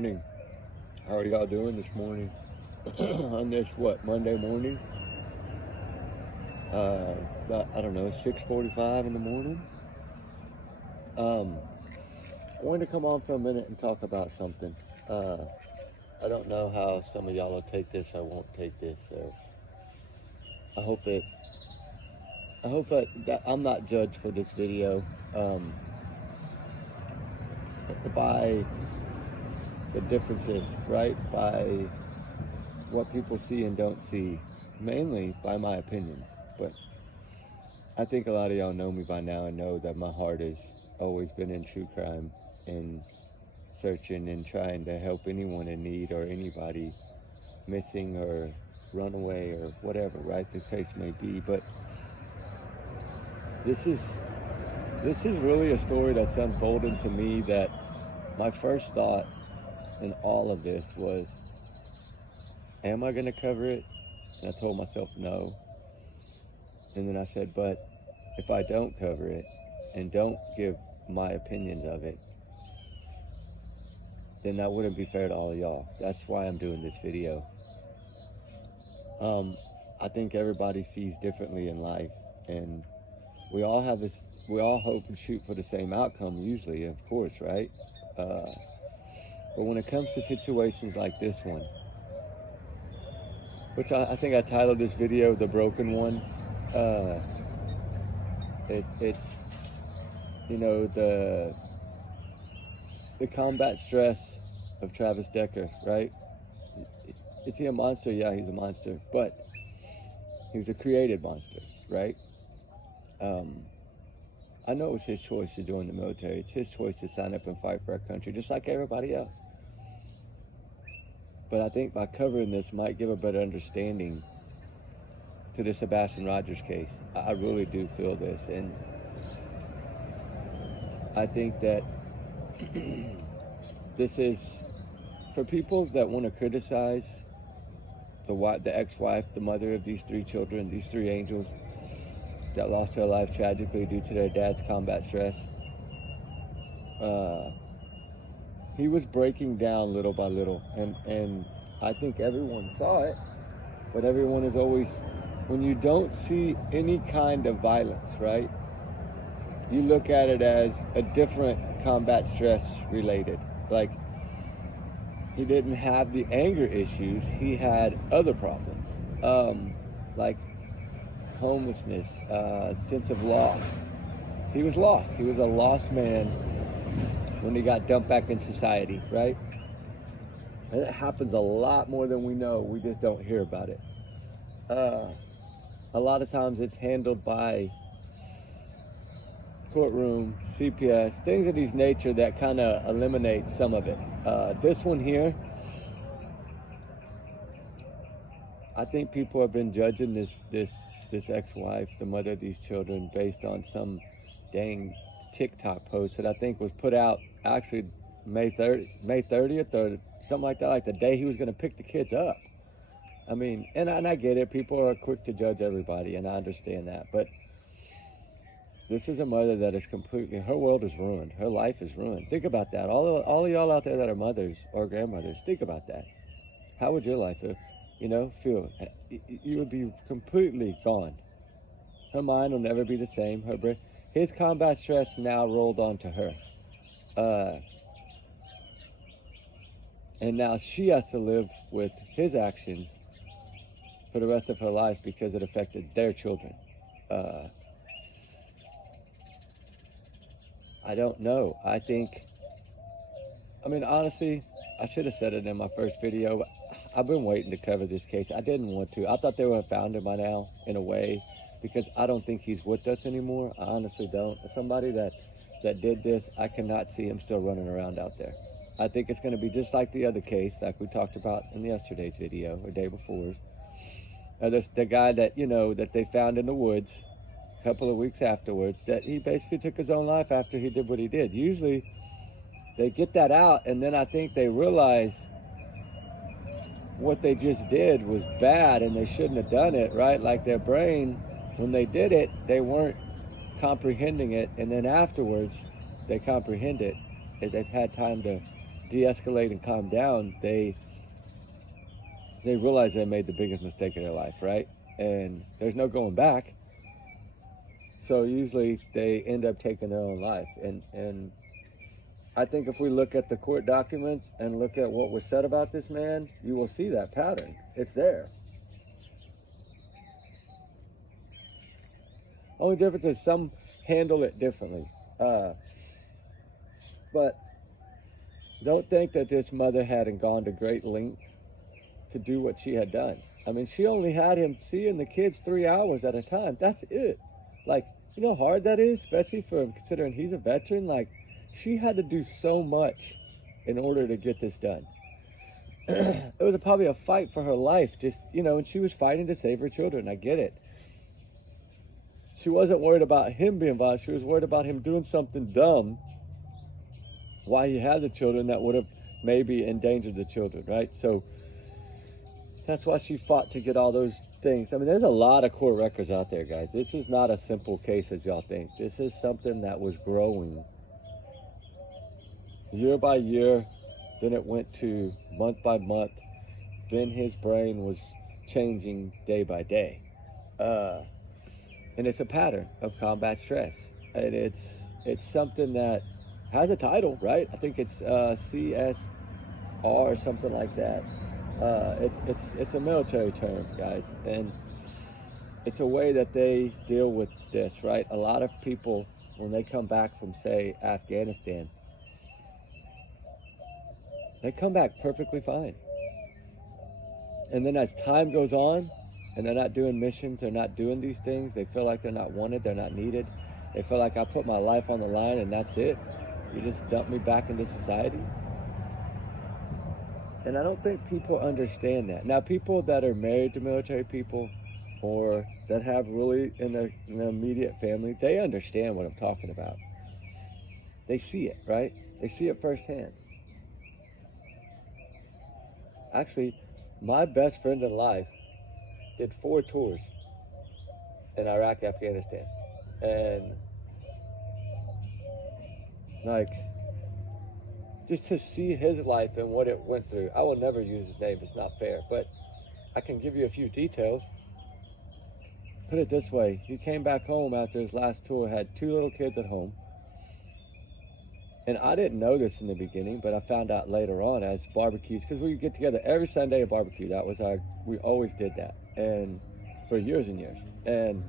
Morning. How are y'all doing this morning? On this Monday morning? About I don't know 6:45 in the morning. Um, I wanted to come on for a minute and talk about something. Uh, I don't know how some of y'all will take this. I won't take this. So I hope it. I hope that I'm not judged for this video um, by the differences, right? By what people see and don't see, mainly by my opinions, but I think a lot of y'all know me by now and know that my heart has always been in true crime and searching and trying to help anyone in need or anybody missing or runaway or whatever, right? The case may be. But this is this is really a story that's unfolding to me that my first thought in all of this was, am I gonna cover it? And I told myself no. And then I said, but if I don't cover it and don't give my opinions of it, then that wouldn't be fair to all of y'all. That's why I'm doing this video. Um, I think everybody sees differently in life, and we all have this. We all hope and shoot for the same outcome, usually, of course, right? Uh, but when it comes to situations like this one, which I think I titled this video "The Broken One," uh, it's the combat stress of Travis Decker, right? Is he a monster? Yeah, he's a monster, but he was a created monster, right? Um, I know it was his choice to join the military. It's his choice to sign up and fight for our country, just like everybody else. But I think by covering this might give a better understanding to the Sebastian Rogers case. I really do feel this, and I think that this is for people that want to criticize the ex-wife, the mother of these three children, these three angels that lost their life tragically due to their dad's combat stress. Uh, he was breaking down little by little, and I think everyone saw it, but everyone is always, when you don't see any kind of violence, right, you look at it as a different combat stress related. Like, he didn't have the anger issues, he had other problems, like homelessness, sense of loss. He was lost. He was a lost man when he got dumped back in society, right? And it happens a lot more than we know. We just don't hear about it. A lot of times it's handled by courtroom, CPS, things of these nature that kind of eliminate some of it. This one here, I think people have been judging this ex-wife, the mother of these children, based on some dang TikTok post that I think was put out actually May 30th or something like that, like the day he was going to pick the kids up. I mean, and I get it. People are quick to judge everybody, and I understand that. But this is a mother that is completely, her world is ruined. Her life is ruined. Think about that. All of y'all out there that are mothers or grandmothers, think about that. How would your life, feel? You would be completely gone. Her mind will never be the same. Her brain, his combat stress now rolled onto her. Uh, and now she has to live with his actions for the rest of her life because it affected their children. Uh, I don't know. I mean, honestly, I should have said it in my first video, but I've been waiting to cover this case. I didn't want to. I thought they would have found him by now, in a way, because I don't think he's with us anymore. I honestly don't. Somebody that did this, I cannot see him still running around out there. I think it's going to be just like the other case, like we talked about in yesterday's video, or day before's. The guy that they found in the woods a couple of weeks afterwards, that he basically took his own life after he did what he did. Usually, they get that out, and then I think they realize what they just did was bad and they shouldn't have done it, right? Like their brain, when they did it, they weren't comprehending it, and then afterwards, they comprehend it. They've had time to de-escalate and calm down, they realize they made the biggest mistake of their life, right? And there's no going back. So usually they end up taking their own life. And I think if we look at the court documents and look at what was said about this man, you will see that pattern. It's there. Only difference is some handle it differently. But don't think that this mother hadn't gone to great length to do what she had done. I mean, she only had him seeing the kids 3 hours at a time. That's it. Like, you know how hard that is, especially for him, considering he's a veteran. Like, she had to do so much in order to get this done. It was probably a fight for her life, just, you know, and she was fighting to save her children. I get it. She wasn't worried about him being violent. She was worried about him doing something dumb while he had the children that would have maybe endangered the children, right? So that's why she fought to get all those things. I mean, there's a lot of court records out there, guys. This is not a simple case as y'all think. This is something that was growing year by year. Then it went to month by month. Then his brain was changing day by day. And it's a pattern of combat stress. And it's something that has a title, right? I think it's CSR or something like that. It's a military term, guys, and it's a way that they deal with this, right? A lot of people, when they come back from, say, Afghanistan, they come back perfectly fine. And then as time goes on, and they're not doing missions, they're not doing these things, they feel like they're not wanted, they're not needed. They feel like I put my life on the line and that's it. You just dump me back into society. And I don't think people understand that. Now, people that are married to military people or that have really in their immediate family, they understand what I'm talking about. They see it, right? They see it firsthand. Actually, my best friend in life did 4 tours in Iraq, Afghanistan. And, like, just to see his life and what it went through. I will never use his name, it's not fair, but I can give you a few details. Put it this way, he came back home after his last tour, had 2 little kids at home. And I didn't know this in the beginning, but I found out later on as barbecues, because we would get together every Sunday at barbecue. That was we always did that, and for years and years. And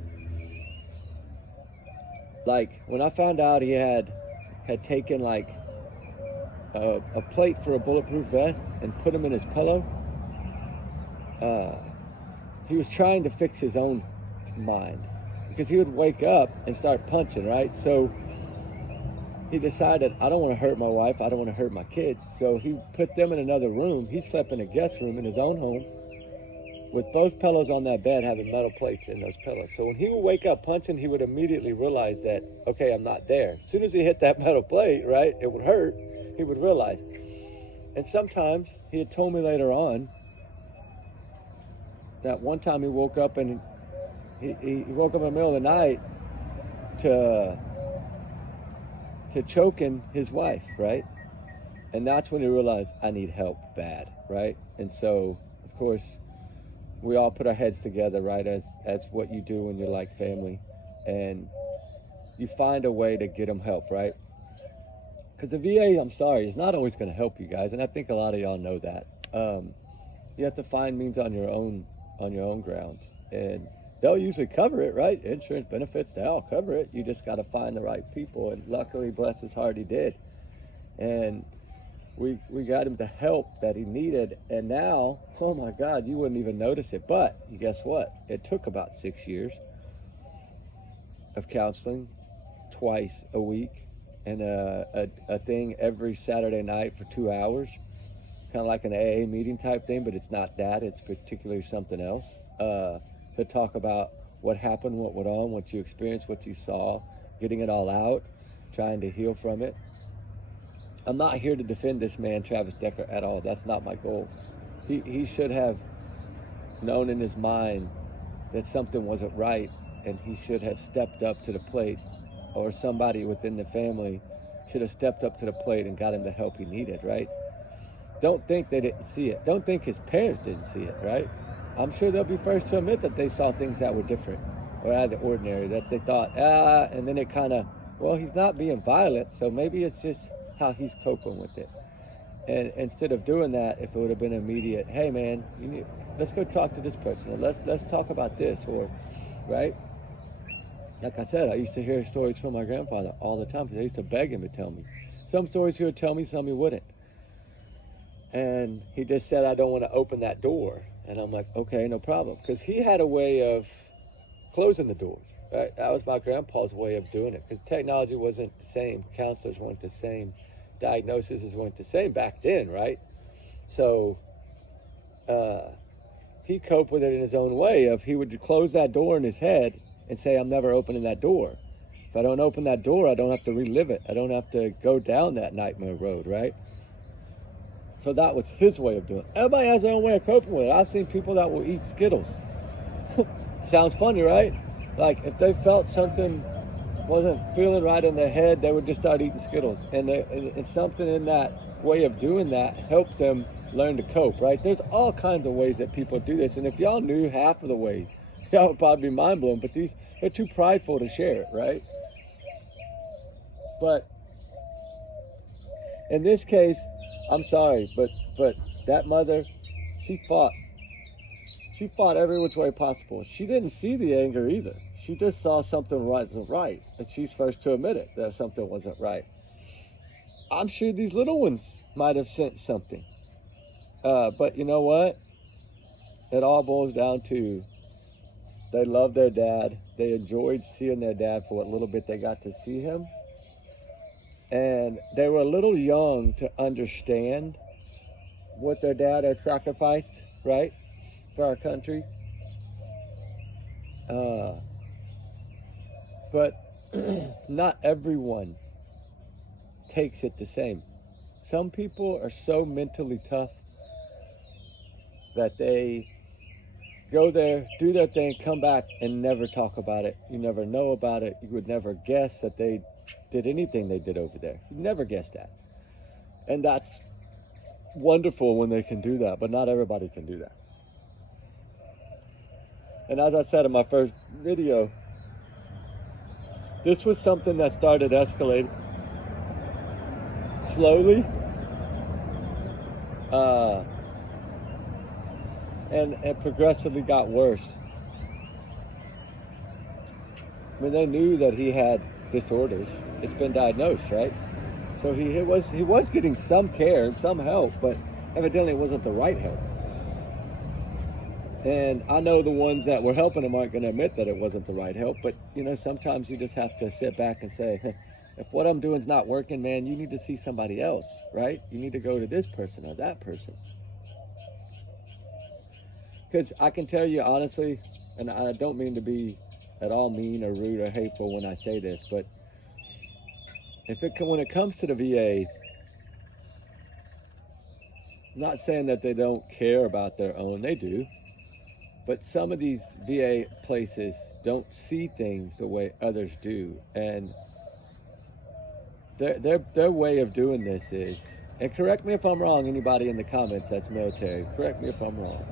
like when I found out he had taken like a plate for a bulletproof vest and put him in his pillow, he was trying to fix his own mind because he would wake up and start punching, right? So he decided, I don't want to hurt my wife, I don't want to hurt my kids. So he put them in another room. He slept in a guest room in his own home with both pillows on that bed having metal plates in those pillows. So when he would wake up punching, he would immediately realize that, okay, I'm not there. As soon as he hit that metal plate, right, it would hurt, he would realize. And sometimes, he had told me later on, that one time he woke up and he woke up in the middle of the night to choking his wife, right? And that's when he realized, I need help bad, right? And so, of course, we all put our heads together, right, as what you do when you're like family. And you find a way to get them help, right? Because the VA, I'm sorry, is not always going to help you guys. And I think a lot of y'all know that. You have to find means on your own ground. And they'll usually cover it, right? Insurance benefits, they'll cover it. You just got to find the right people. And luckily, bless his heart, he did. And we got him the help that he needed. And now, oh my God, you wouldn't even notice it. But guess what? It took about 6 years of counseling twice a week and a thing every Saturday night for 2 hours. Kind of like an AA meeting type thing, but it's not that. It's particularly something else. To talk about what happened, what went on, what you experienced, what you saw, getting it all out, trying to heal from it. I'm not here to defend this man, Travis Decker, at all. That's not my goal. He should have known in his mind that something wasn't right, and he should have stepped up to the plate, or somebody within the family should have stepped up to the plate and got him the help he needed, right? don't think they didn't see it. Don't think his parents didn't see it, right? I'm sure they'll be first to admit that they saw things that were different or out of the ordinary, that they thought, and then it kind of, well, he's not being violent, so maybe it's just how he's coping with it. And instead of doing that, if it would have been immediate, hey man, let's go talk to this person, or let's talk about this, or right? Like I said, I used to hear stories from my grandfather all the time because I used to beg him to tell me. Some stories he would tell me, some he wouldn't. And he just said, I don't want to open that door. And I'm like, okay, no problem. Because he had a way of closing the door. Right? That was my grandpa's way of doing it. Because technology wasn't the same. Counselors weren't the same. Diagnoses weren't the same back then, right? So he coped with it in his own way. Of he would close that door in his head and say, I'm never opening that door. If I don't open that door, I don't have to relive it. I don't have to go down that nightmare road, right? So that was his way of doing it. Everybody has their own way of coping with it. I've seen people that will eat Skittles. Sounds funny, right? Like if they felt something wasn't feeling right in their head, they would just start eating Skittles. And something in that way of doing that helped them learn to cope, right? There's all kinds of ways that people do this. And if y'all knew half of the ways, y'all would probably be mind blown. But they're too prideful to share it, right? But in this case, I'm sorry, but that mother, she fought every which way possible. She didn't see the anger either. She just saw something wasn't right, and she's first to admit it, that something wasn't right. I'm sure these little ones might have sensed something. But you know what? It all boils down to they loved their dad. They enjoyed seeing their dad for what little bit they got to see him. And they were a little young to understand what their dad had sacrificed, right, for our country. But not everyone takes it the same. Some people are so mentally tough that they go there, do their thing, come back, and never talk about it. You never know about it. You would never guess that they did anything they did over there. You'd never guess that. And that's wonderful when they can do that, but not everybody can do that. And as I said in my first video, this was something that started escalating slowly, and progressively got worse. I mean, they knew that he had disorders. It's been diagnosed, right? So he was getting some care and some help, but evidently it wasn't the right help. And I know the ones that were helping him aren't going to admit that it wasn't the right help, but sometimes you just have to sit back and say, if what I'm doing is not working, man, you need to see somebody else, right? You need to go to this person or that person. Because I can tell you honestly, and I don't mean to be at all mean or rude or hateful when I say this, but when it comes to the VA, I'm not saying that they don't care about their own, they do. But some of these VA places don't see things the way others do. And their way of doing this is, and correct me if I'm wrong, anybody in the comments that's military, correct me if I'm wrong.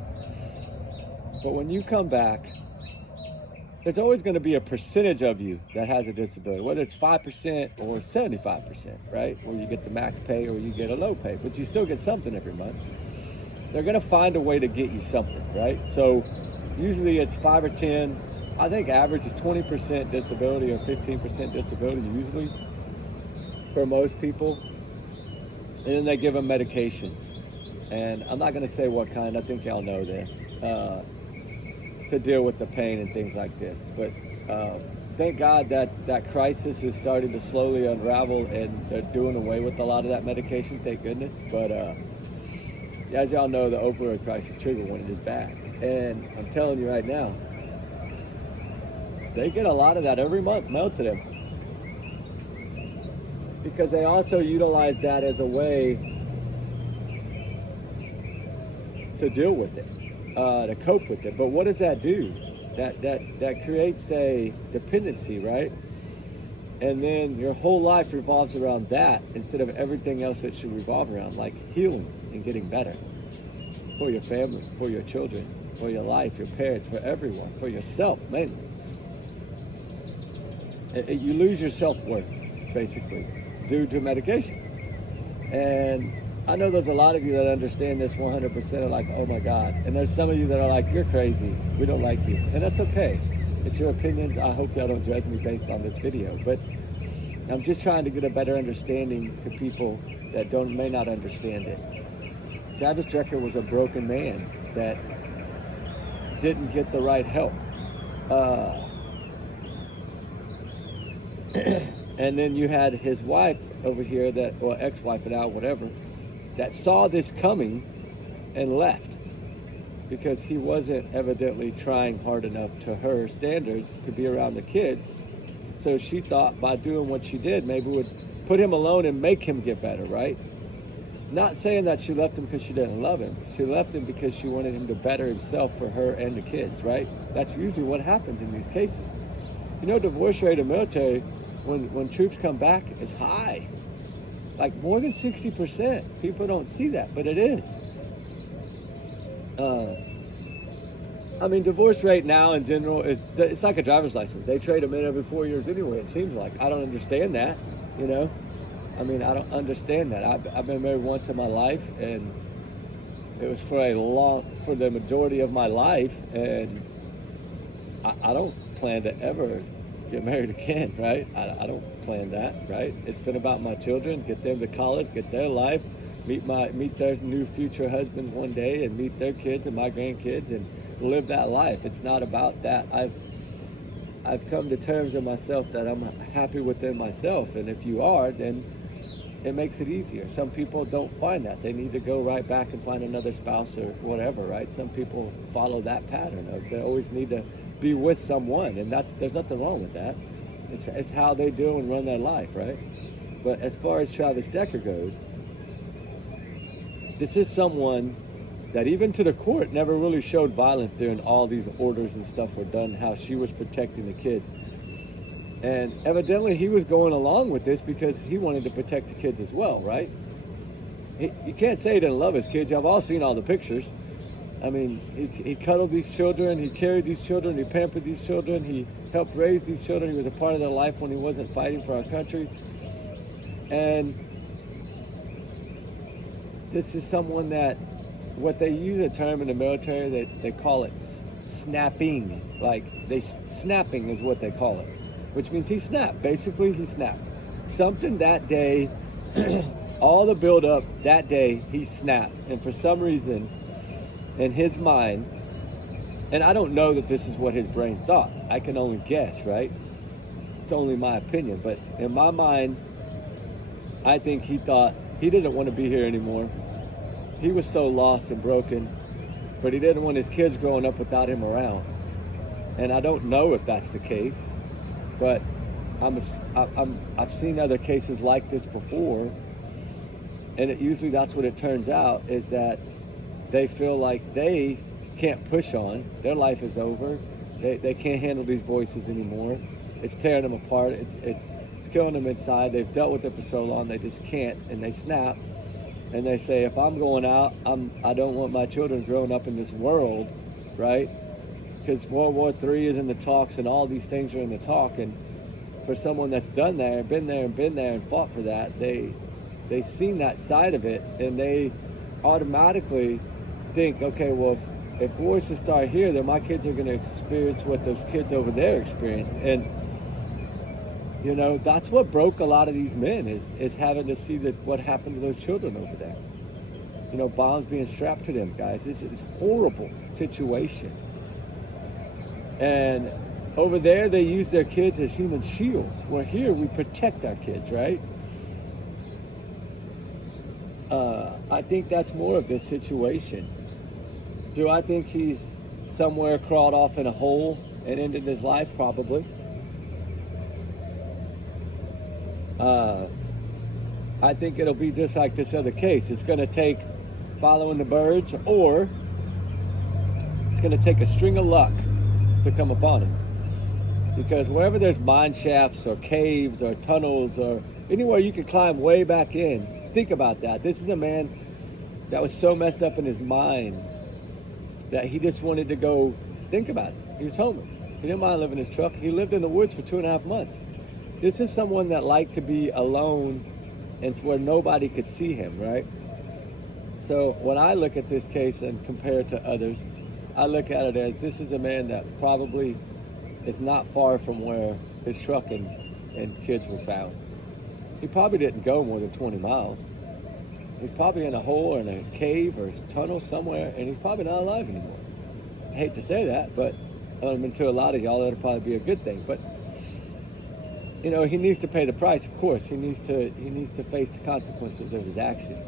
But when you come back, there's always going to be a percentage of you that has a disability, whether it's 5% or 75%, right? Or you get the max pay or you get a low pay, but you still get something every month. They're going to find a way to get you something, right? So usually it's 5 or 10. I think average is 20% disability or 15% disability usually for most people. And then they give them medications. And I'm not going to say what kind. I think y'all know this. To deal with the pain and things like this. But thank God that crisis is starting to slowly unravel and they're doing away with a lot of that medication, thank goodness. But as y'all know, the opioid crisis trigger one is bad. And I'm telling you right now, they get a lot of that every month mailed to them. Because they also utilize that as a way to deal with it. To cope with it. But what does that do? That creates a dependency, right? And then your whole life revolves around that instead of everything else it should revolve around, like healing, and getting better for your family, for your children, for your life, your parents, for everyone, for yourself mainly. You lose your self-worth, basically, due to medication. And I know there's a lot of you that understand this 100% are like, oh my God. And there's some of you that are like, you're crazy. We don't like you. And that's okay. It's your opinions. I hope y'all don't judge me based on this video. But I'm just trying to get a better understanding to people that may not understand it. Travis Drecker was a broken man that didn't get the right help. And then you had his wife over here, or ex-wife now, whatever, that saw this coming and left because he wasn't evidently trying hard enough to her standards to be around the kids. So she thought by doing what she did, maybe would put him alone and make him get better, right? Not saying that she left him because she didn't love him. She left him because she wanted him to better himself for her and the kids, right? That's usually what happens in these cases. You know, divorce rate in the military, when troops come back, is high. Like more than 60%. People don't see that, but it is. I mean, divorce rate now in general it's like a driver's license. They trade them in every 4 years anyway, it seems like. I don't understand that, you know? I mean, I don't understand that. I've been married once in my life, and it was for the majority of my life, and I don't plan to ever get married again, right? I don't plan that, right? It's been about my children, get them to college, get their life, meet their new future husbands one day, and meet their kids and my grandkids, and live that life. It's not about that. I've come to terms with myself that I'm happy within myself, and if you are, then it makes it easier. Some people don't find that. They need to go right back and find another spouse or whatever, right? Some people follow that pattern of they always need to be with someone, and there's nothing wrong with that. It's how they do and run their life, right? But as far as Travis Drecker goes, this is someone that even to the court never really showed violence during all these orders and stuff were done, how she was protecting the kids. And evidently he was going along with this because he wanted to protect the kids as well, right? You can't say he didn't love his kids. Y'all have all seen all the pictures. I mean, he cuddled these children, he carried these children, he pampered these children, he helped raise these children, he was a part of their life when he wasn't fighting for our country. And this is someone that, what they use a term in the military, they call it snapping. Like, snapping is what they call it, which means he snapped. Basically, he snapped. Something that day, all the build up that day, he snapped. And for some reason, in his mind, and I don't know that this is what his brain thought. I can only guess, right? It's only my opinion. But in my mind, I think he thought he didn't want to be here anymore. He was so lost and broken, but he didn't want his kids growing up without him around. And I don't know if that's the case, but I've seen other cases like this before, and usually that's what it turns out, is that they feel like they can't push on. Their life is over. They can't handle these voices anymore. It's tearing them apart. It's killing them inside. They've dealt with it for so long, they just can't, and they snap. And they say, if I'm going out, I don't want my children growing up in this world, right? Because World War III is in the talks, and all these things are in the talk. And for someone that's done there, been there and fought for that, they've seen that side of it, and they automatically think, okay, well, if wars to start here, then my kids are going to experience what those kids over there experienced. And you know, that's what broke a lot of these men, is having to see what happened to those children over there. You know, bombs being strapped to them, guys. This is a horrible situation. And over there, they use their kids as human shields. Where here, we protect our kids, right? I think that's more of this situation. Do I think he's somewhere crawled off in a hole and ended his life? Probably. I think it'll be just like this other case. It's going to take following the birds, or it's going to take a string of luck to come upon him. Because wherever there's mine shafts or caves or tunnels or anywhere you can climb way back in, think about that. This is a man that was so messed up in his mind that he just wanted to go think about it. He was homeless. He didn't mind living in his truck. He lived in the woods for 2.5 months. This is someone that liked to be alone and where nobody could see him, right? So when I look at this case and compare it to others, I look at it as this is a man that probably is not far from where his truck and kids were found. He probably didn't go more than 20 miles. He's probably in a hole or in a cave or a tunnel somewhere, and he's probably not alive anymore. I hate to say that, but to a lot of y'all, that'll probably be a good thing. But you know, he needs to pay the price. Of course, he needs to face the consequences of his action.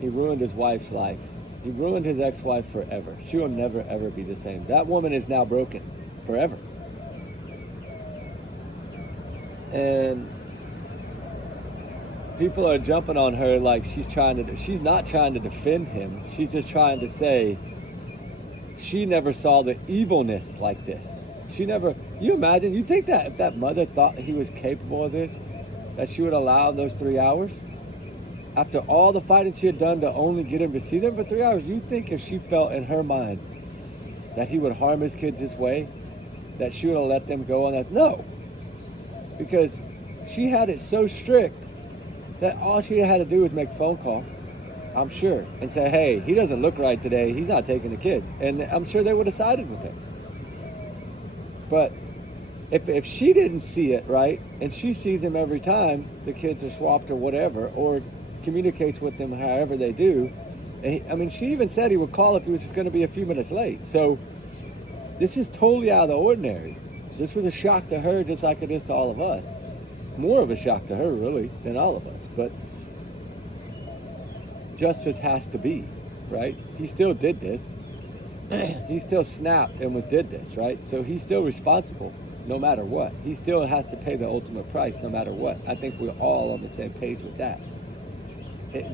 He ruined his wife's life. He ruined his ex-wife forever. She will never ever be the same. That woman is now broken forever. And people are jumping on her like she's not trying to defend him. She's just trying to say she never saw the evilness like this. You imagine, you think that if that mother thought he was capable of this, that she would allow those 3 hours? After all the fighting she had done to only get him to see them for 3 hours, you think if she felt in her mind that he would harm his kids this way, that she would have let them go on that? No. Because she had it so strict that all she had to do was make a phone call, I'm sure, and say, hey, he doesn't look right today, he's not taking the kids. And I'm sure they would have sided with him. But if she didn't see it, right, and she sees him every time the kids are swapped or whatever, or communicates with them however they do, and she even said he would call if he was going to be a few minutes late. So this is totally out of the ordinary. This was a shock to her just like it is to all of us. More of a shock to her, really, than all of us. But justice has to be, right? He still did this. He still snapped and did this, right? So he's still responsible no matter what. He still has to pay the ultimate price no matter what. I think we're all on the same page with that.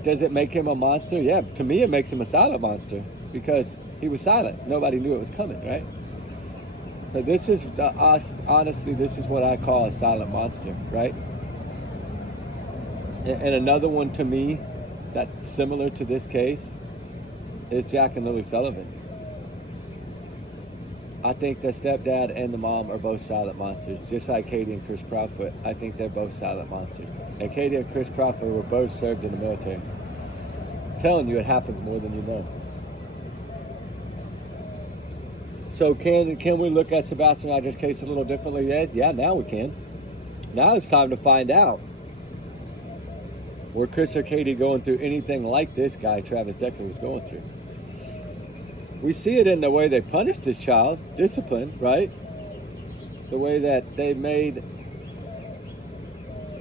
Does it make him a monster? Yeah, to me it makes him a silent monster because he was silent. Nobody knew it was coming, right? So this is, honestly, this is what I call a silent monster, right? And another one to me that's similar to this case is Jack and Lily Sullivan. I think the stepdad and the mom are both silent monsters, just like Katie and Chris Proudfoot. I think they're both silent monsters. And Katie and Chris Proudfoot were both served in the military. I'm telling you, it happens more than you know. So can we look at Sebastian Rogers' case a little differently? Yeah, now we can. Now it's time to find out. Were Chris or Katie going through anything like this guy, Travis Decker, was going through? We see it in the way they punished his child, discipline, right? The way that they made,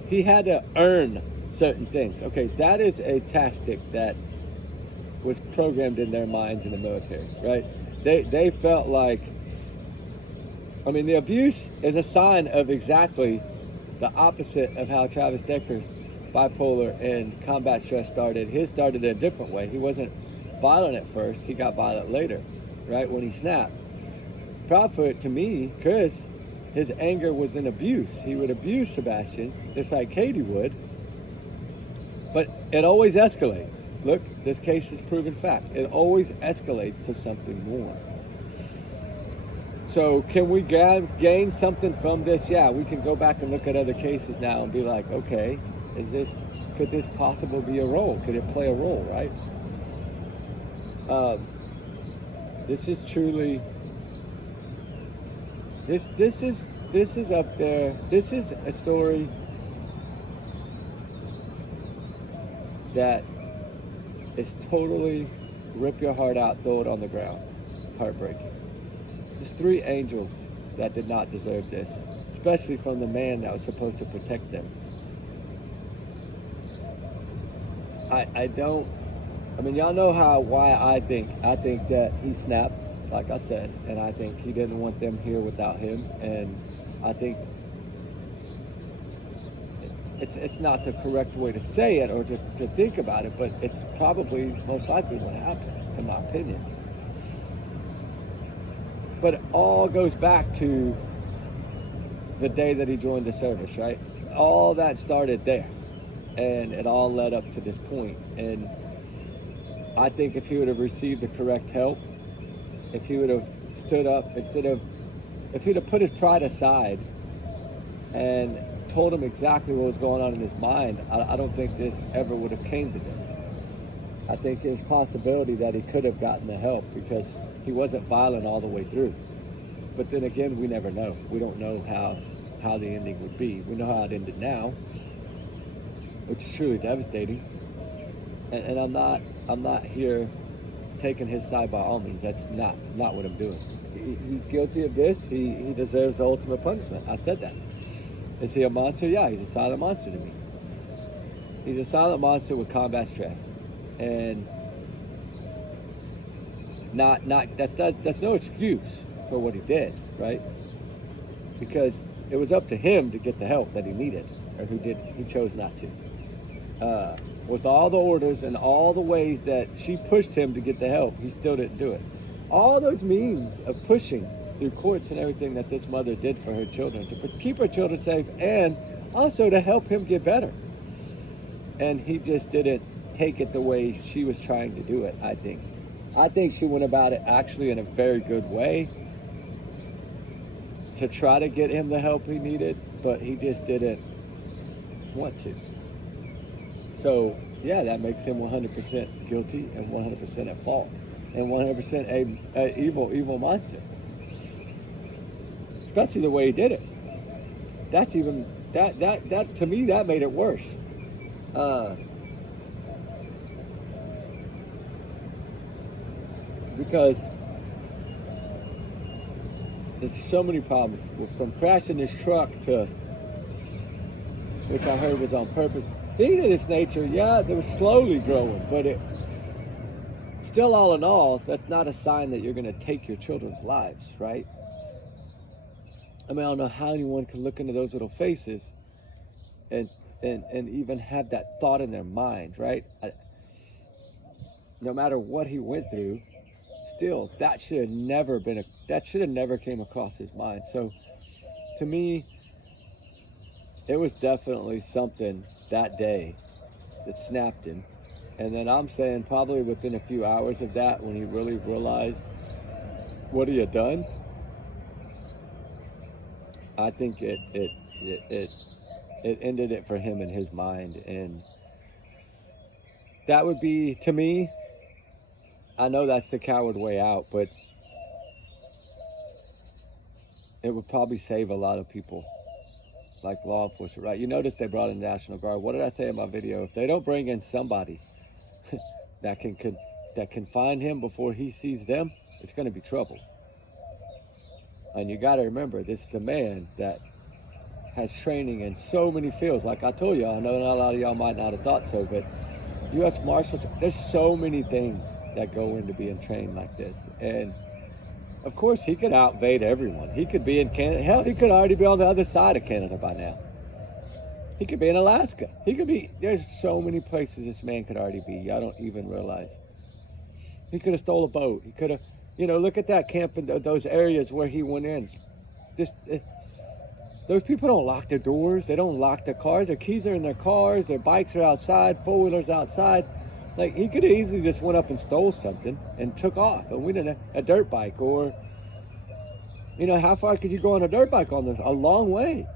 he had to earn certain things. Okay, that is a tactic that was programmed in their minds in the military, right? They felt like, I mean, the abuse is a sign of exactly the opposite of how Travis Decker's bipolar and combat stress started. His started a different way. He wasn't violent at first, he got violent later, right, when he snapped. Proudfoot, to me, Chris, his anger was in abuse. He would abuse Sebastian, just like Katie would, but it always escalates. Look, this case is proven fact. It always escalates to something more. So can we gain something from this? Yeah, we can go back and look at other cases now and be like, okay, could this possibly be a role? Could it play a role, right? This is truly, this is up there. This is a story that is totally rip your heart out, throw it on the ground. Heartbreaking. Just 3 angels that did not deserve this, especially from the man that was supposed to protect them. I mean, y'all know why I think that he snapped, like I said, and I think he didn't want them here without him, and I think it's not the correct way to say it or to think about it, but it's probably most likely what happened, in my opinion. But it all goes back to the day that he joined the service, right? All that started there, and it all led up to this point. And I think if he would have received the correct help, if he would have stood up, if he'd have put his pride aside and told him exactly what was going on in his mind, I don't think this ever would have came to this. I think there's a possibility that he could have gotten the help because he wasn't violent all the way through. But then again, we never know. We don't know how the ending would be. We know how it ended now, which is truly devastating. And I'm not here taking his side by all means. That's not what I'm doing. He's guilty of this. He deserves the ultimate punishment. I said that. Is he a monster? Yeah, he's a silent monster to me. He's a silent monster with combat stress, and that's no excuse for what he did, right? Because it was up to him to get the help that he needed, or he chose not to. With all the orders and all the ways that she pushed him to get the help, he still didn't do it. All those means of pushing through courts and everything that this mother did for her children, to keep her children safe and also to help him get better. And he just didn't take it the way she was trying to do it, I think. I think she went about it actually in a very good way to try to get him the help he needed, but he just didn't want to. So, yeah, that makes him 100% guilty and 100% at fault and 100% a evil monster. Especially the way he did it. That's even, that to me, that made it worse. Because there's so many problems, from crashing this truck to, which I heard was on purpose. Things of this nature, yeah, they were slowly growing, but it still, all in all, that's not a sign that you're going to take your children's lives, right? I mean, I don't know how anyone could look into those little faces and even have that thought in their mind, right? No matter what he went through, still, that should have never came across his mind. So, to me, it was definitely something that day that snapped him. And then I'm saying probably within a few hours of that, when he really realized what he had done, I think it ended it for him in his mind. And that would be, to me, I know that's the coward way out, but it would probably save a lot of people, like law enforcement, right? You notice they brought in the National Guard. What did I say in my video? If they don't bring in somebody that can find him before he sees them, it's going to be trouble. And you got to remember, this is a man that has training in so many fields. Like I told y'all, I know not a lot of y'all might not have thought so, but U.S. Marshals, there's so many things that go into being trained like this. And of course, he could outvade everyone. He could be in Canada. Hell, he could already be on the other side of Canada by now. He could be in Alaska. There's so many places this man could already be. I don't even realize. He could have stole a boat. He could have, look at that camp in those areas where he went in. Those people don't lock their doors. They don't lock their cars. Their keys are in their cars. Their bikes are outside. Four-wheelers outside. Like, he could have easily just went up and stole something and took off. And we didn't a dirt bike, or, how far could you go on a dirt bike on this? A long way.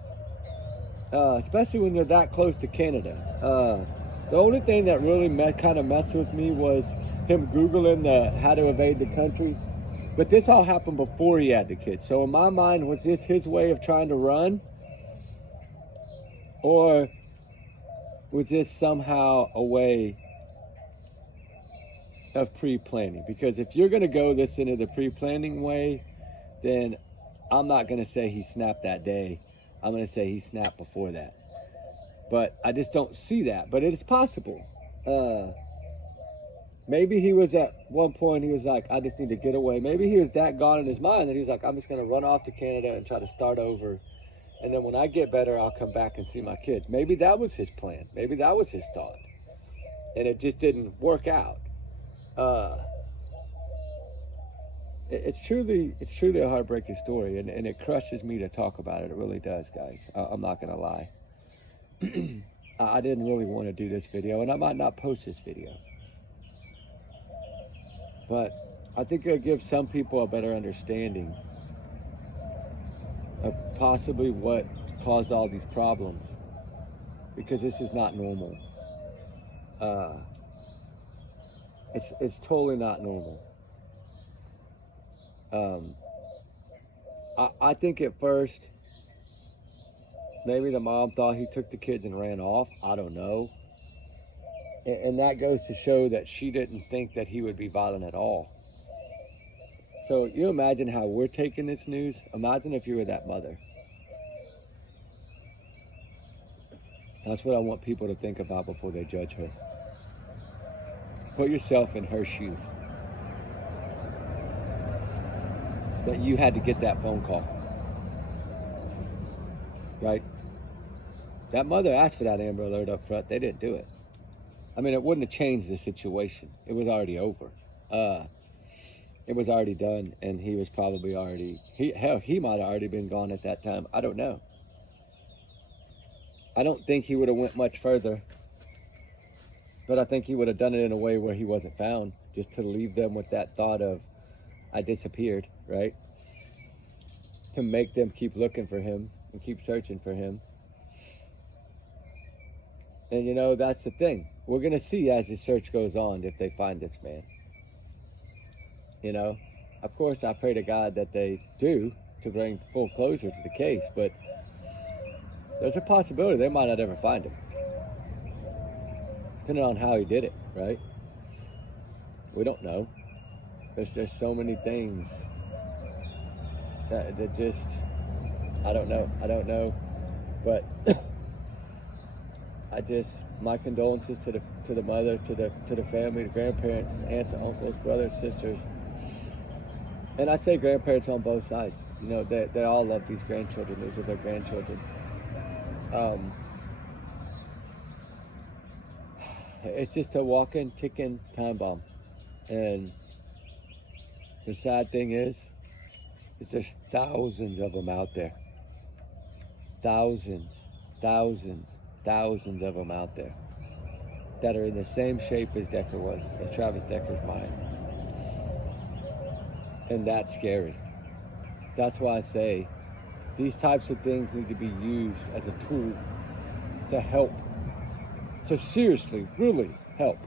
Especially when you're that close to Canada. The only thing that really kind of messed with me was him Googling how to evade the country. But this all happened before he had the kids. So in my mind, was this his way of trying to run? Or was this somehow a way of pre-planning? Because if you're going to go this into the pre-planning way, then I'm not going to say he snapped that day. I'm going to say he snapped before that. But I just don't see that. But it is possible. Maybe he was at one point, he was like, I just need to get away. Maybe he was that gone in his mind that he was like, I'm just going to run off to Canada and try to start over. And then when I get better, I'll come back and see my kids. Maybe that was his plan. Maybe that was his thought. And it just didn't work out. It's truly a heartbreaking story. And it crushes me to talk about it. It really does, guys. I'm not going to lie. I didn't really want to do this video. And I might not post this video. But I think it'll give some people a better understanding of possibly what caused all these problems, because this is not normal. Uh, it's totally not normal. Um, I think at first maybe the mom thought he took the kids and ran off. I don't know. And that goes to show that she didn't think that he would be violent at all. So you imagine how we're taking this news. Imagine if you were that mother. That's what I want people to think about before they judge her. Put yourself in her shoes. That you had to get that phone call. Right? That mother asked for that Amber Alert up front. They didn't do it. I mean, it wouldn't have changed the situation. It was already over. It was already done, and he was probably already, he might have already been gone at that time. I don't know. I don't think he would have went much further, but I think he would have done it in a way where he wasn't found, just to leave them with that thought of, I disappeared, right? To make them keep looking for him and keep searching for him. And you know, that's the thing. We're going to see as the search goes on if they find this man. You know, of course, I pray to God that they do, to bring full closure to the case, but there's a possibility they might not ever find him, depending on how he did it, right? We don't know. There's just so many things that just, I don't know, but my condolences to the mother, to the family, the grandparents, aunts, uncles, brothers, sisters. And I say grandparents on both sides. You know, they all love these grandchildren. These are their grandchildren. It's just a walking, ticking time bomb. And the sad thing is there's thousands of them out there. Thousands of them out there that are in the same shape as Decker was, as Travis Decker's mind. And that's scary. That's why I say these types of things need to be used as a tool to help, to seriously, really help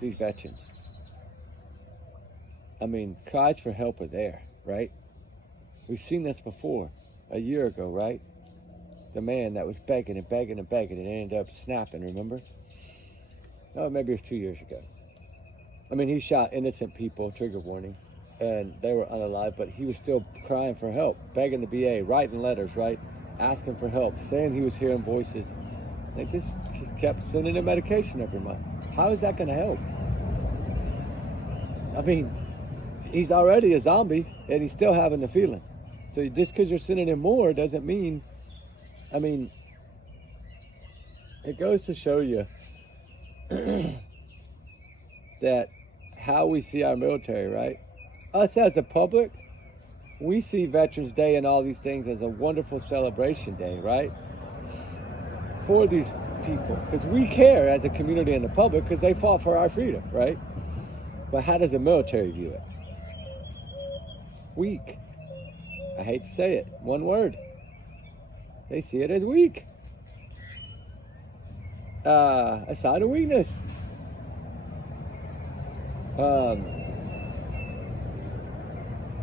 these veterans. I mean, cries for help are there, right? We've seen this before, a year ago, right? The man that was begging and begging and begging and ended up snapping, remember? Oh, maybe it was 2 years ago. I mean, he shot innocent people, trigger warning, and they were unalive, but he was still crying for help, begging the VA, writing letters, right? Asking for help, saying he was hearing voices. They just kept sending him medication every month. How is that going to help? I mean, he's already a zombie, and he's still having the feeling. So just because you're sending him more doesn't mean, I mean, it goes to show you that how we see our military, right? Us as a public, we see Veterans Day and all these things as a wonderful celebration day, right? For these people, because we care as a community and the public, because they fought for our freedom, right? But how does the military view it? Weak. I hate to say it, one word. They see it as weak. A sign of weakness.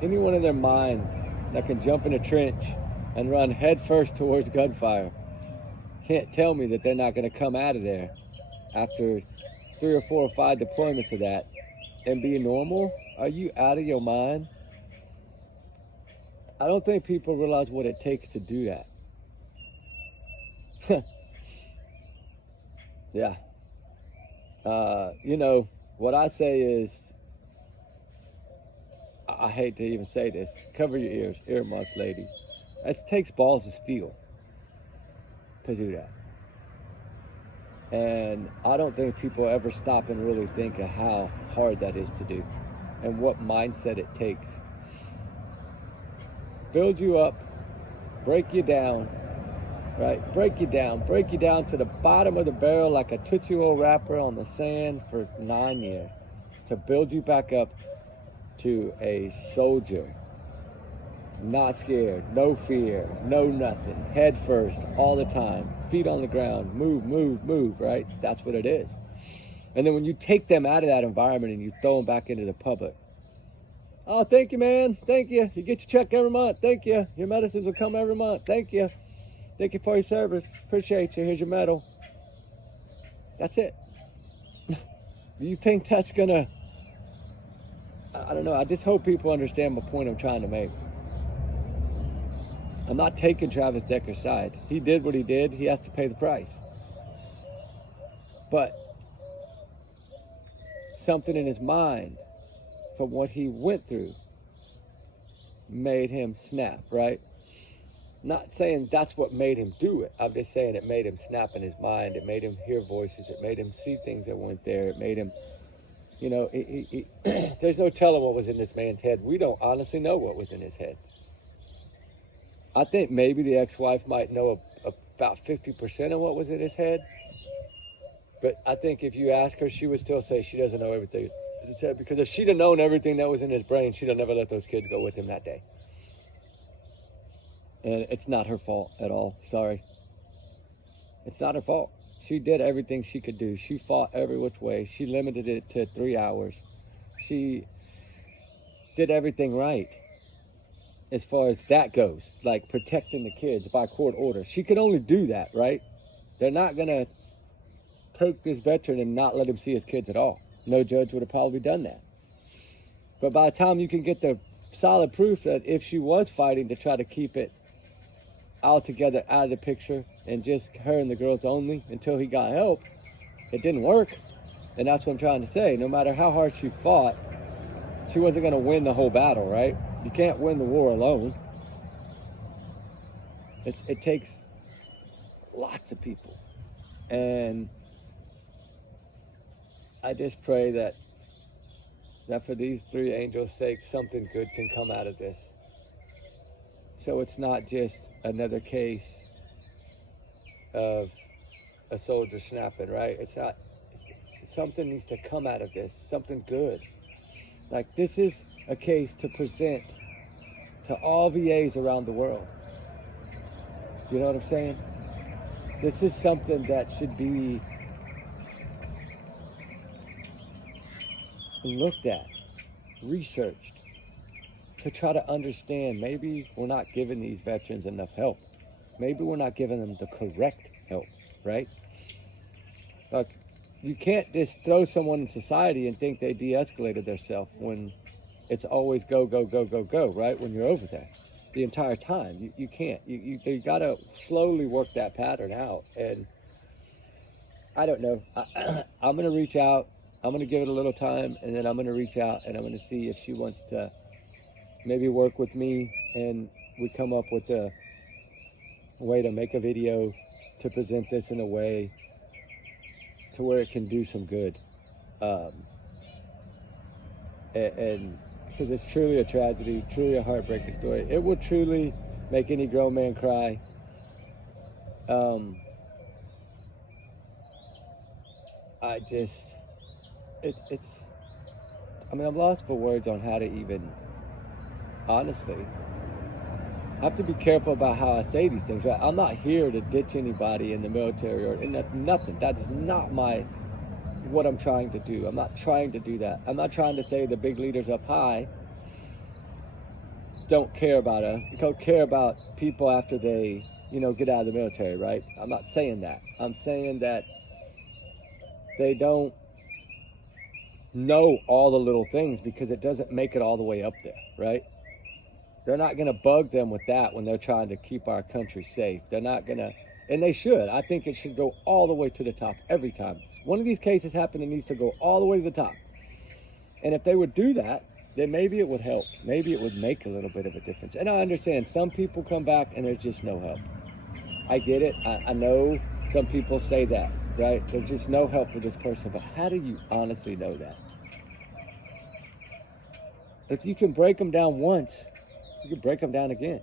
Anyone in their mind that can jump in a trench and run headfirst towards gunfire can't tell me that they're not going to come out of there after 3 or 4 or 5 deployments of that and be normal. Are you out of your mind? I don't think people realize what it takes to do that. Yeah. You know, what I say is, I hate to even say this, cover your ears, earmuffs, ladies. It takes balls of steel to do that. And I don't think people ever stop and really think of how hard that is to do and what mindset it takes. Build you up, break you down, right? Break you down to the bottom of the barrel like a Tootsie Roll wrapper on the sand for 9 years to build you back up to a soldier. Not scared, no fear, no nothing, head first all the time, feet on the ground, move, right? That's what it is. And then when you take them out of that environment and you throw them back into the public, oh, thank you, man, thank you. You get your check every month, thank you. Your medicines will come every month, thank you. Thank you for your service, appreciate you, here's your medal. That's it. Do you think that's gonna, I don't know, I just hope people understand the point I'm trying to make. I'm not taking Travis Decker's side. He did what he did. He has to pay the price. But something in his mind from what he went through made him snap, right? Not saying that's what made him do it. I'm just saying it made him snap in his mind. It made him hear voices. It made him see things that weren't there. It made him, you know, there's no telling what was in this man's head. We don't honestly know what was in his head. I think maybe the ex-wife might know about 50% of what was in his head. But I think if you ask her, she would still say she doesn't know everything in his head. Because if she'd have known everything that was in his brain, she'd have never let those kids go with him that day. And it's not her fault at all. Sorry. It's not her fault. She did everything she could do. She fought every which way. She limited it to 3 hours. She did everything right. As far as that goes, like protecting the kids by court order. She could only do that, right? They're not going to take this veteran and not let him see his kids at all. No judge would have probably done that. But by the time you can get the solid proof that if she was fighting to try to keep it altogether out of the picture and just her and the girls only until he got help, it didn't work. And that's what I'm trying to say. No matter how hard she fought, she wasn't going to win the whole battle, right? You can't win the war alone. It takes lots of people. And I just pray that for these 3 angels' sake, something good can come out of this. So it's not just another case of a soldier snapping, right? It's not. Something needs to come out of this. Something good. Like, this is a case to present to all VAs around the world. You know what I'm saying? This is something that should be looked at, researched, to try to understand. Maybe we're not giving these veterans enough help. Maybe we're not giving them the correct help, right? Like, you can't just throw someone in society and think they de-escalated themselves when it's always go, right? When you're over there the entire time. You can't. You got to slowly work that pattern out. And I don't know. I'm going to reach out. I'm going to give it a little time, and then I'm going to reach out, and I'm going to see if she wants to maybe work with me, and we come up with a way to make a video to present this in a way to where it can do some good. And because it's truly a tragedy, truly a heartbreaking story. It will truly make any grown man cry. I just, I mean, I'm lost for words on how to even, honestly, I have to be careful about how I say these things. Right? I'm not here to ditch anybody in the military or in nothing. That is not what I'm trying to do. I'm not trying to do that. I'm not trying to say the big leaders up high don't care about us, don't care about people after they, get out of the military, right? I'm not saying that. I'm saying that they don't know all the little things because it doesn't make it all the way up there, right? They're not going to bug them with that when they're trying to keep our country safe. They're not going to, and they should. I think it should go all the way to the top every time. One of these cases happen, it needs to go all the way to the top. And if they would do that, then maybe it would help. Maybe it would make a little bit of a difference. And I understand some people come back and there's just no help. I get it. I know some people say that, right? There's just no help for this person. But how do you honestly know that? If you can break them down once, you can break them down again.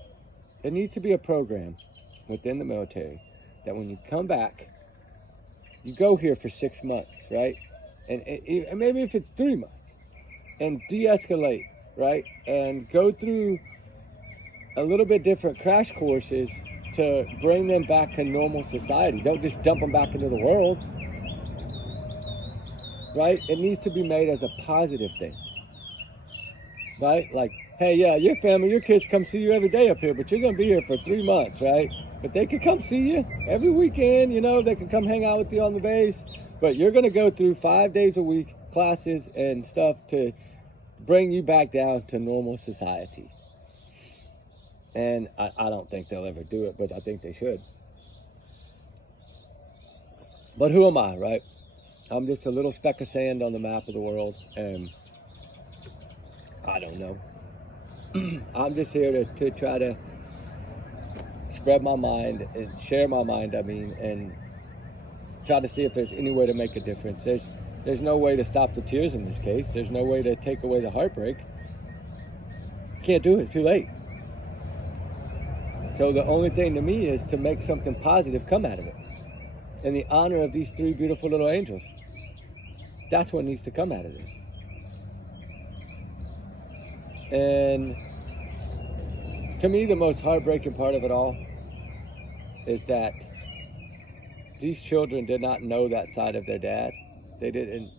There needs to be a program within the military that when you come back, you go here for 6 months, right? And maybe if it's 3 months, and de-escalate, right? And go through a little bit different crash courses to bring them back to normal society. Don't just dump them back into the world, right? It needs to be made as a positive thing, right? Like, hey, yeah, your family, your kids come see you every day up here, but you're going to be here for 3 months, right? But they could come see you every weekend, you know, they can come hang out with you on the base, but you're going to go through 5 days a week classes and stuff to bring you back down to normal society. And I don't think they'll ever do it, but I think they should. But who am I, right? I'm just a little speck of sand on the map of the world, and I don't know. I'm just here to try to spread my mind and share my mind, and try to see if there's any way to make a difference. There's no way to stop the tears in this case. There's no way to take away the heartbreak. Can't do it. It's too late. So the only thing to me is to make something positive come out of it. In the honor of these 3 beautiful little angels. That's what needs to come out of this. And to me, the most heartbreaking part of it all is that these children did not know that side of their dad. They didn't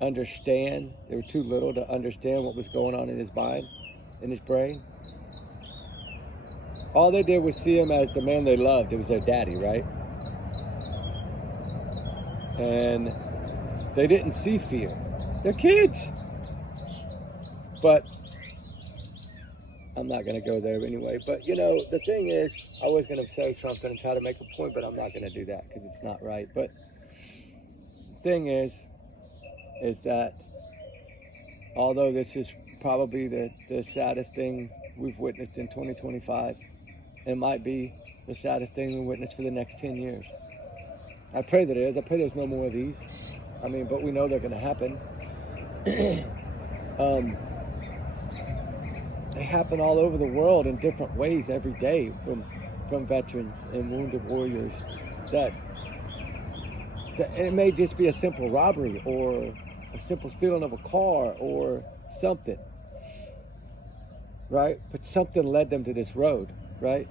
understand. They were too little to understand what was going on in his mind, in his brain. All they did was see him as the man they loved. It was their daddy, right? And they didn't see fear. They're kids. But I'm not going to go there anyway. But, you know, the thing is, I was going to say something and try to make a point, but I'm not going to do that because it's not right. But the thing is that although this is probably the saddest thing we've witnessed in 2025, it might be the saddest thing we witness for the next 10 years. I pray that it is. I pray there's no more of these. I mean, but we know they're going to happen. They happen all over the world in different ways every day from veterans and wounded warriors. That it may just be a simple robbery or a simple stealing of a car or something, right? But something led them to this road, right?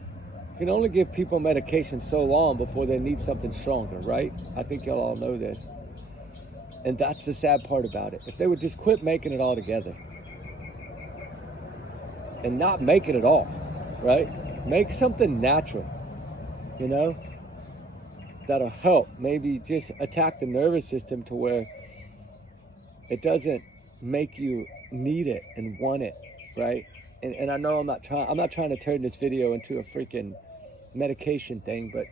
You can only give people medication so long before they need something stronger, right? I think y'all all know this. And that's the sad part about it. If they would just quit making it all together and not make it at all, right? Make something natural, you know, that'll help. Maybe just attack the nervous system to where it doesn't make you need it and want it, right? And I know I'm not trying to turn this video into a freaking medication thing, but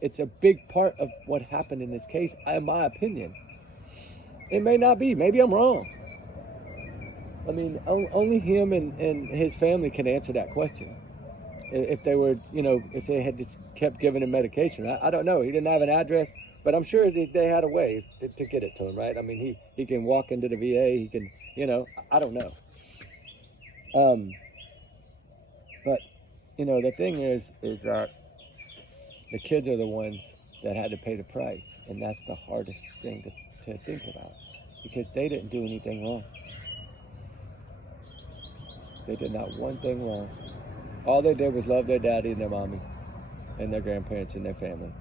it's a big part of what happened in this case, in my opinion. It may not be. Maybe I'm wrong. I mean, only him and his family can answer that question. If they were, you know, if they had just kept giving him medication. I don't know. He didn't have an address, but I'm sure they had a way to get it to him, right? I mean, he can walk into the VA. He can, you know, I don't know. But, you know, the thing is that the kids are the ones that had to pay the price, and that's the hardest thing to think about, because they didn't do anything wrong. They did not one thing wrong. All they did was love their daddy and their mommy and their grandparents and their family.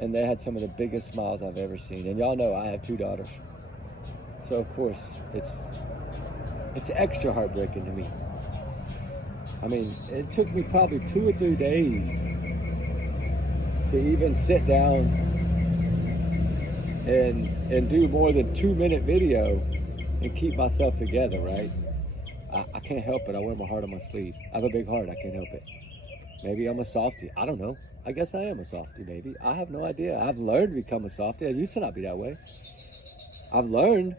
And they had some of the biggest smiles I've ever seen. And y'all know I have 2 daughters. So, of course, it's extra heartbreaking to me. I mean, it took me probably 2 or 3 days to even sit down and do more than 2-minute video and keep myself together, right? I can't help it. I wear my heart on my sleeve. I have a big heart. I can't help it. Maybe I'm a softie. I don't know. I guess I am a softie, maybe. I have no idea. I've learned to become a softie. I used to not be that way. I've learned,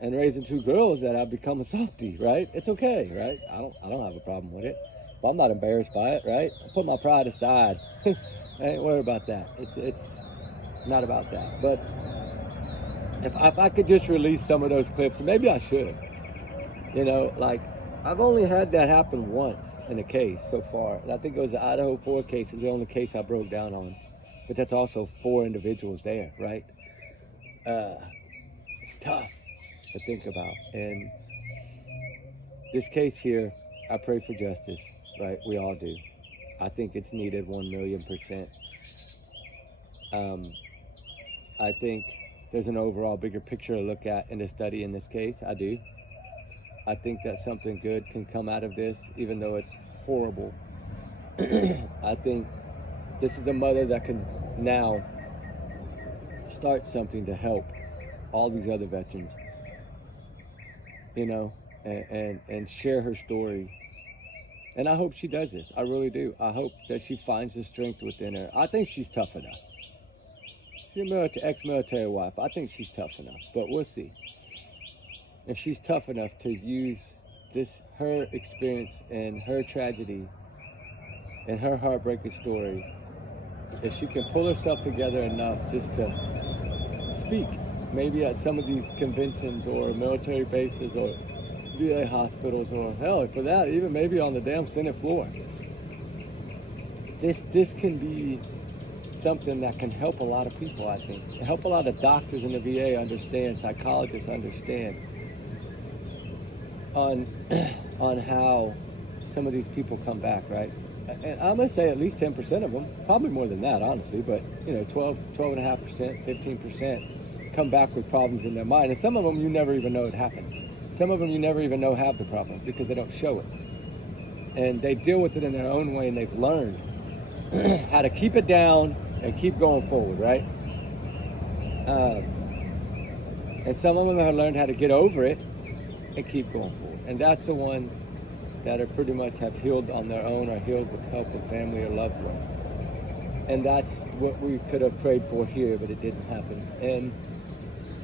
and raising 2 girls, that I've become a softie, right? It's okay, right? I don't have a problem with it. But I'm not embarrassed by it, right? I put my pride aside. I ain't worried about that. It's not about that. But if I could just release some of those clips, maybe I should. You know, like, I've only had that happen once, in the case so far. And I think it was the Idaho 4 case is the only case I broke down on. But that's also 4 individuals there, right? It's tough to think about. And this case here, I pray for justice, right? We all do. I think it's needed 1,000,000%. I think there's an overall bigger picture to look at in the study in this case. I do. I think that something good can come out of this, even though it's horrible. I think this is a mother that can now start something to help all these other veterans, you know, and share her story. And I hope she does this. I really do. I hope that she finds the strength within her. I think she's tough enough. She's an ex-military wife. I think she's tough enough, but we'll see. If she's tough enough to use her experience and her tragedy and her heartbreaking story, if she can pull herself together enough just to speak, maybe at some of these conventions or military bases or VA hospitals, or hell, for that, even maybe on the damn Senate floor. This can be something that can help a lot of people, I think. Help a lot of doctors in the VA understand, psychologists understand on how some of these people come back, right? And I'm gonna say at least 10% of them, probably more than that, honestly, but 12.5%, 15% come back with problems in their mind. And some of them you never even know it happened. Some of them you never even know have the problem because they don't show it. And they deal with it in their own way, and they've learned how to keep it down and keep going forward, right? And some of them have learned how to get over it and keep going forward. And that's the ones that are pretty much have healed on their own or healed with help of family or loved ones. And that's what we could have prayed for here, but it didn't happen. And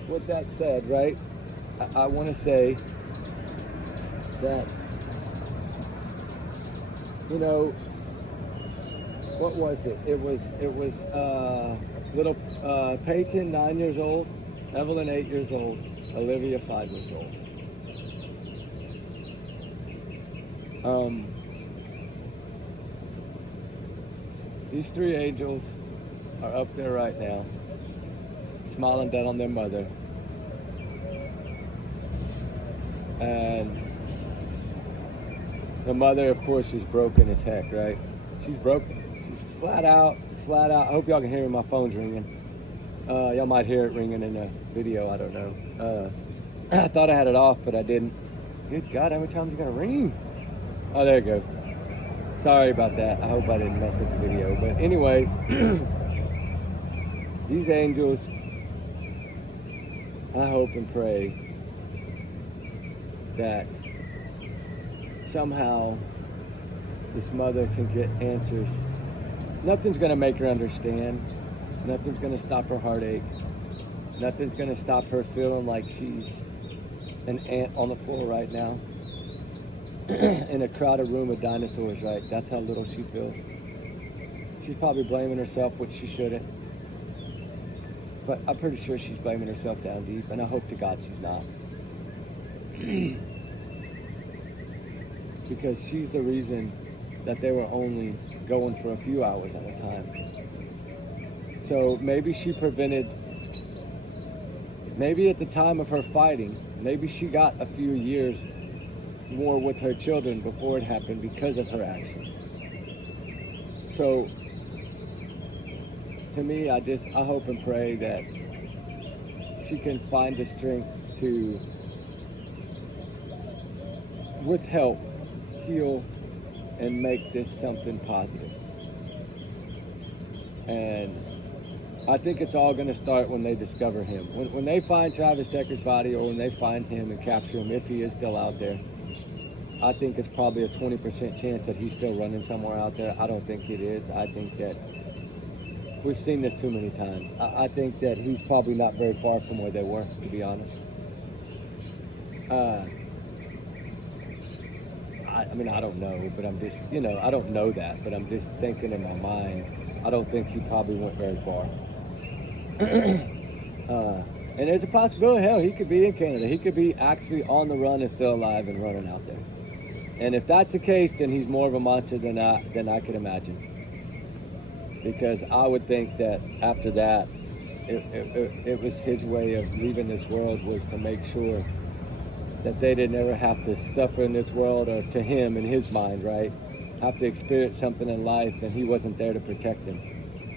with that said, right, I want to say that, what was it? It was little Paityn, 9 years old, Evelyn, 8 years old, Olivia, 5 years old. These 3 angels are up there right now, smiling down on their mother. And the mother, of course, is broken as heck, right? She's broken. She's flat out. I hope y'all can hear me. My phone's ringing. Y'all might hear it ringing in the video. I don't know. I thought I had it off, but I didn't. Good God, how many times you gotta ring? Oh, there it goes. Sorry about that. I hope I didn't mess up the video. But anyway, these angels, I hope and pray that somehow this mother can get answers. Nothing's going to make her understand. Nothing's going to stop her heartache. Nothing's going to stop her feeling like she's an ant on the floor right now in a crowded room of dinosaurs, right? That's how little she feels. She's probably blaming herself, which she shouldn't. But I'm pretty sure she's blaming herself down deep, and I hope to God she's not. Because she's the reason that they were only going for a few hours at a time. So maybe she prevented, maybe at the time of her fighting, maybe she got a few years more with her children before it happened because of her actions. So to me, I hope and pray that she can find the strength to, with help, heal and make this something positive. And I think it's all going to start when they discover him. When they find Travis Decker's body, or when they find him and capture him, if he is still out there, I think it's probably a 20% chance that he's still running somewhere out there. I don't think it is. I think that we've seen this too many times. I think that he's probably not very far from where they were, to be honest. I mean, I don't know, but I'm just, I don't know that, but I'm just thinking in my mind, I don't think he probably went very far. And there's a possibility, hell, he could be in Canada. He could be actually on the run and still alive and running out there. And if that's the case, then he's more of a monster than I could imagine. Because I would think that after that, it was his way of leaving this world, was to make sure that they didn't ever have to suffer in this world, or to him, in his mind, right, have to experience something in life, and he wasn't there to protect them.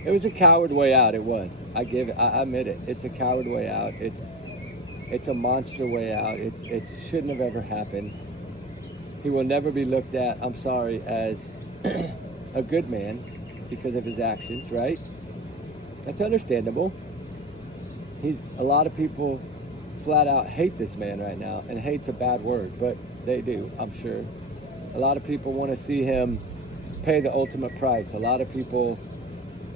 It was a coward way out. It was. I admit it. It's a coward way out. It's a monster way out. It shouldn't have ever happened. He will never be looked at, I'm sorry, as a good man because of his actions, right? That's understandable. A lot of people flat out hate this man right now, and hate's a bad word, but they do, I'm sure. A lot of people want to see him pay the ultimate price. A lot of people,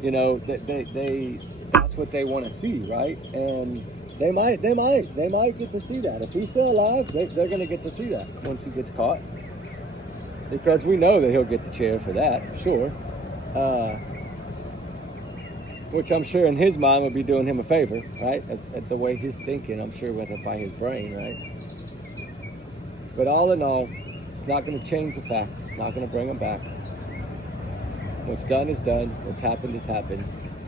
you know, that's what they want to see, right? And they might get to see that. If he's still alive, they're going to get to see that once he gets caught. Because we know that he'll get the chair for that, sure. Which I'm sure in his mind would be doing him a favor, right? At the way he's thinking, I'm sure, with it by his brain, right? But all in all, it's not going to change the fact. It's not going to bring him back. What's done is done. What's happened is happened.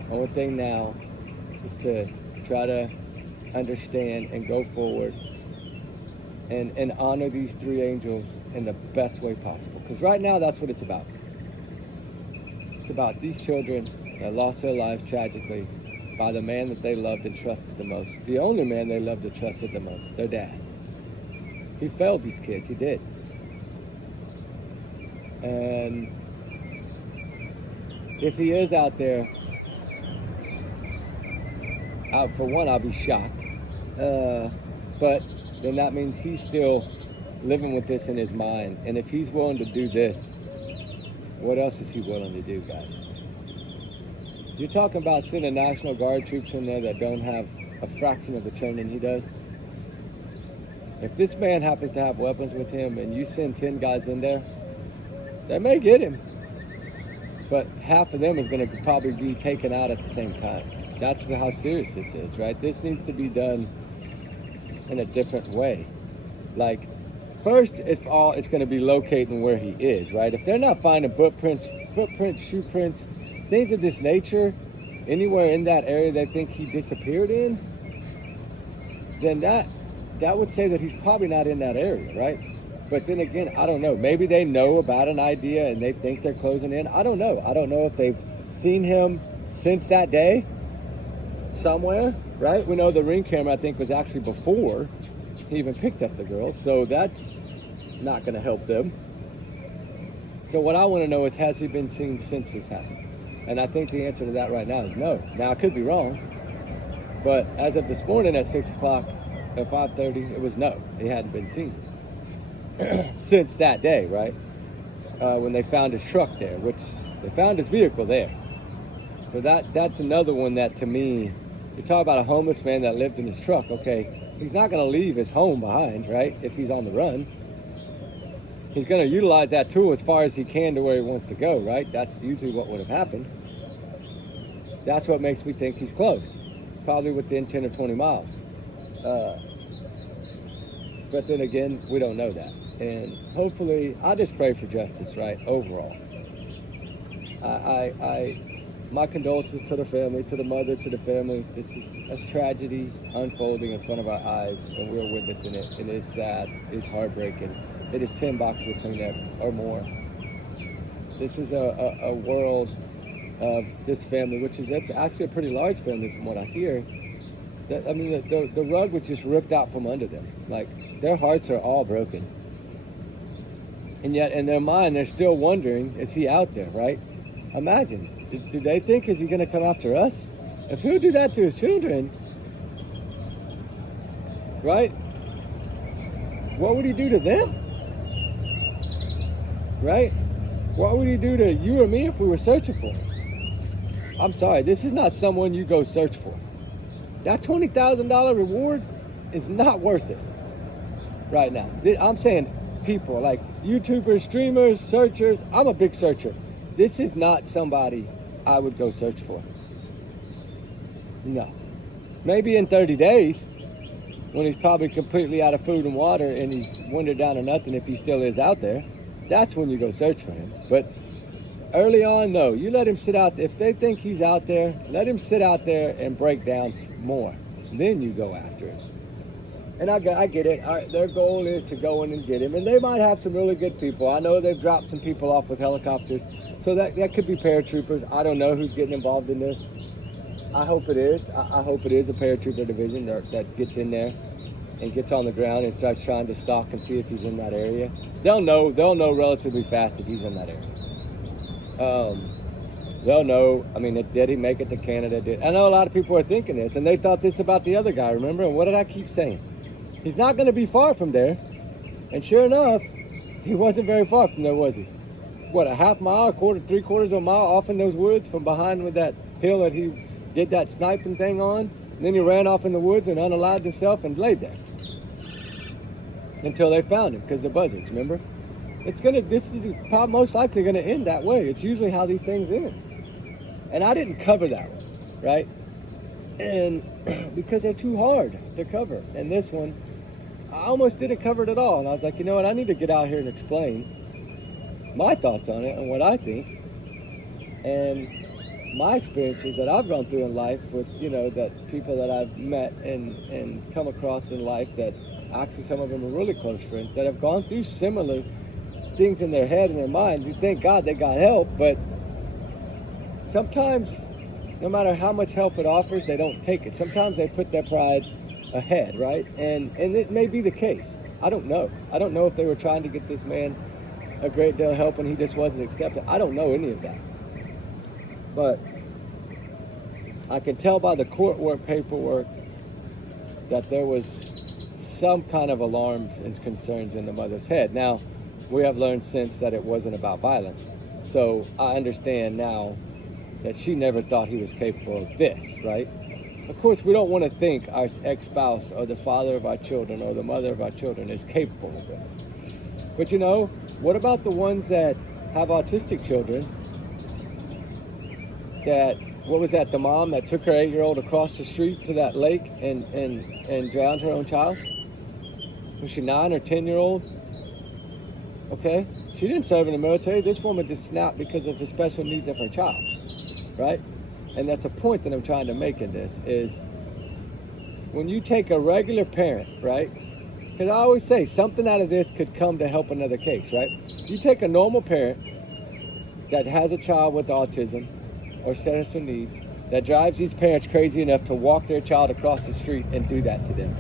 The only thing now is to try to understand and go forward and honor these three angels in the best way possible. Because right now, that's what it's about. It's about these children that lost their lives tragically by the man that they loved and trusted the most. The only man they loved and trusted the most, their dad. He failed these kids, he did. And if he is out there, for one, I'll be shocked. But then that means he's still living with this in his mind. And if he's willing to do this, what else is he willing to do, guys? You're talking about sending National Guard troops in there that don't have a fraction of the training he does. If this man happens to have weapons with him and you send 10 guys in there, they may get him. But half of them is going to probably be taken out at the same time. That's how serious this is, right? This needs to be done in a different way. Like, first, it's going to be locating where he is, right? If they're not finding footprints, shoe prints, things of this nature, anywhere in that area they think he disappeared in, then that would say that he's probably not in that area, right? But then again, I don't know. Maybe they know about an idea and they think they're closing in. I don't know. I don't know if they've seen him since that day somewhere, right? We know the ring camera, I think, was actually before he even picked up the girl. So that's not going to help them. So what I want to know is, has he been seen since this happened? And I think the answer to that right now is no. Now, I could be wrong. But as of this morning at 6 o'clock, at 5:30, it was no. He hadn't been seen since that day, right? When they found his truck there, which they found his vehicle there. So that's another one that, to me, you talk about a homeless man that lived in his truck. Okay, he's not going to leave his home behind, right? If he's on the run, he's going to utilize that tool as far as he can to where he wants to go, right? That's usually what would have happened. That's what makes me think he's close, probably within 10 or 20 miles. But then again, we don't know that. And hopefully, I just pray for justice, right, overall. My condolences to the family, to the mother, to the family. This is a tragedy unfolding in front of our eyes, and we're witnessing it. And it's sad, it's heartbreaking. It is 10 boxes of Kleenex or more. This is a world of this family, which is actually a pretty large family from what I hear. I mean, the rug was just ripped out from under them. Like, their hearts are all broken. And yet, in their mind, they're still wondering, is he out there, right? Imagine, do they think, is he going to come after us? If he'll do that to his children, right? What would he do to them? Right? What would he do to you or me if we were searching for him? I'm sorry, this is not someone you go search for. That $20,000 reward is not worth it right now. I'm saying people, like YouTubers, streamers, searchers. I'm a big searcher. This is not somebody I would go search for. No. Maybe in 30 days, when he's probably completely out of food and water and he's winded down to nothing, if he still is out there. that's when you go search for him. But early on, no. You let him sit out. If they think he's out there, let him sit out there and break down more. Then you go after him. And I get it. Their goal is to go in and get him. And they might have some really good people. I know they've dropped some people off with helicopters. So that could be paratroopers. I don't know who's getting involved in this. I hope it is. I hope it is a paratrooper division that gets in there and gets on the ground and starts trying to stalk and see if he's in that area. They'll know relatively fast if he's in that area. They'll know. I mean, did he make it to Canada? I know a lot of people are thinking this, and they thought this about the other guy, remember? And what did I keep saying? He's not going to be far from there. And sure enough, he wasn't very far from there, was he? What, a half mile, three-quarters of a mile off in those woods from behind with that hill that he did that sniping thing on? And then he ran off in the woods and unalived himself and laid there until they found him, because the buzzards, remember? This is probably most likely going to end that way. It's usually how these things end. And I didn't cover that one, right? And because they're too hard to cover. And this one, I almost didn't cover it at all. And I was like, you know what? I need to get out here and explain my thoughts on it and what I think. And my experiences that I've gone through in life with, that people that I've met and come across in life that actually some of them are really close friends that have gone through similar things in their head and their mind. You thank God they got help, but sometimes no matter how much help it offers, they don't take it. Sometimes they put their pride ahead, right? And it may be the case. I don't know. I don't know if they were trying to get this man a great deal of help and he just wasn't accepted. I don't know any of that. But I can tell by the court paperwork that there was some kind of alarms and concerns in the mother's head. Now, we have learned since that it wasn't about violence. So I understand now that she never thought he was capable of this, right? Of course, we don't want to think our ex-spouse or the father of our children or the mother of our children is capable of this. But what about the ones that have autistic children what was that, the mom that took her 8-year-old across the street to that lake and drowned her own child? Was she 9 or 10-year-old? Okay, she didn't serve in the military. This woman just snapped because of the special needs of her child, right? And that's a point that I'm trying to make in this, is when you take a regular parent, right? Because I always say something out of this could come to help another case, right? You take a normal parent that has a child with autism or special needs that drives these parents crazy enough to walk their child across the street and do that to them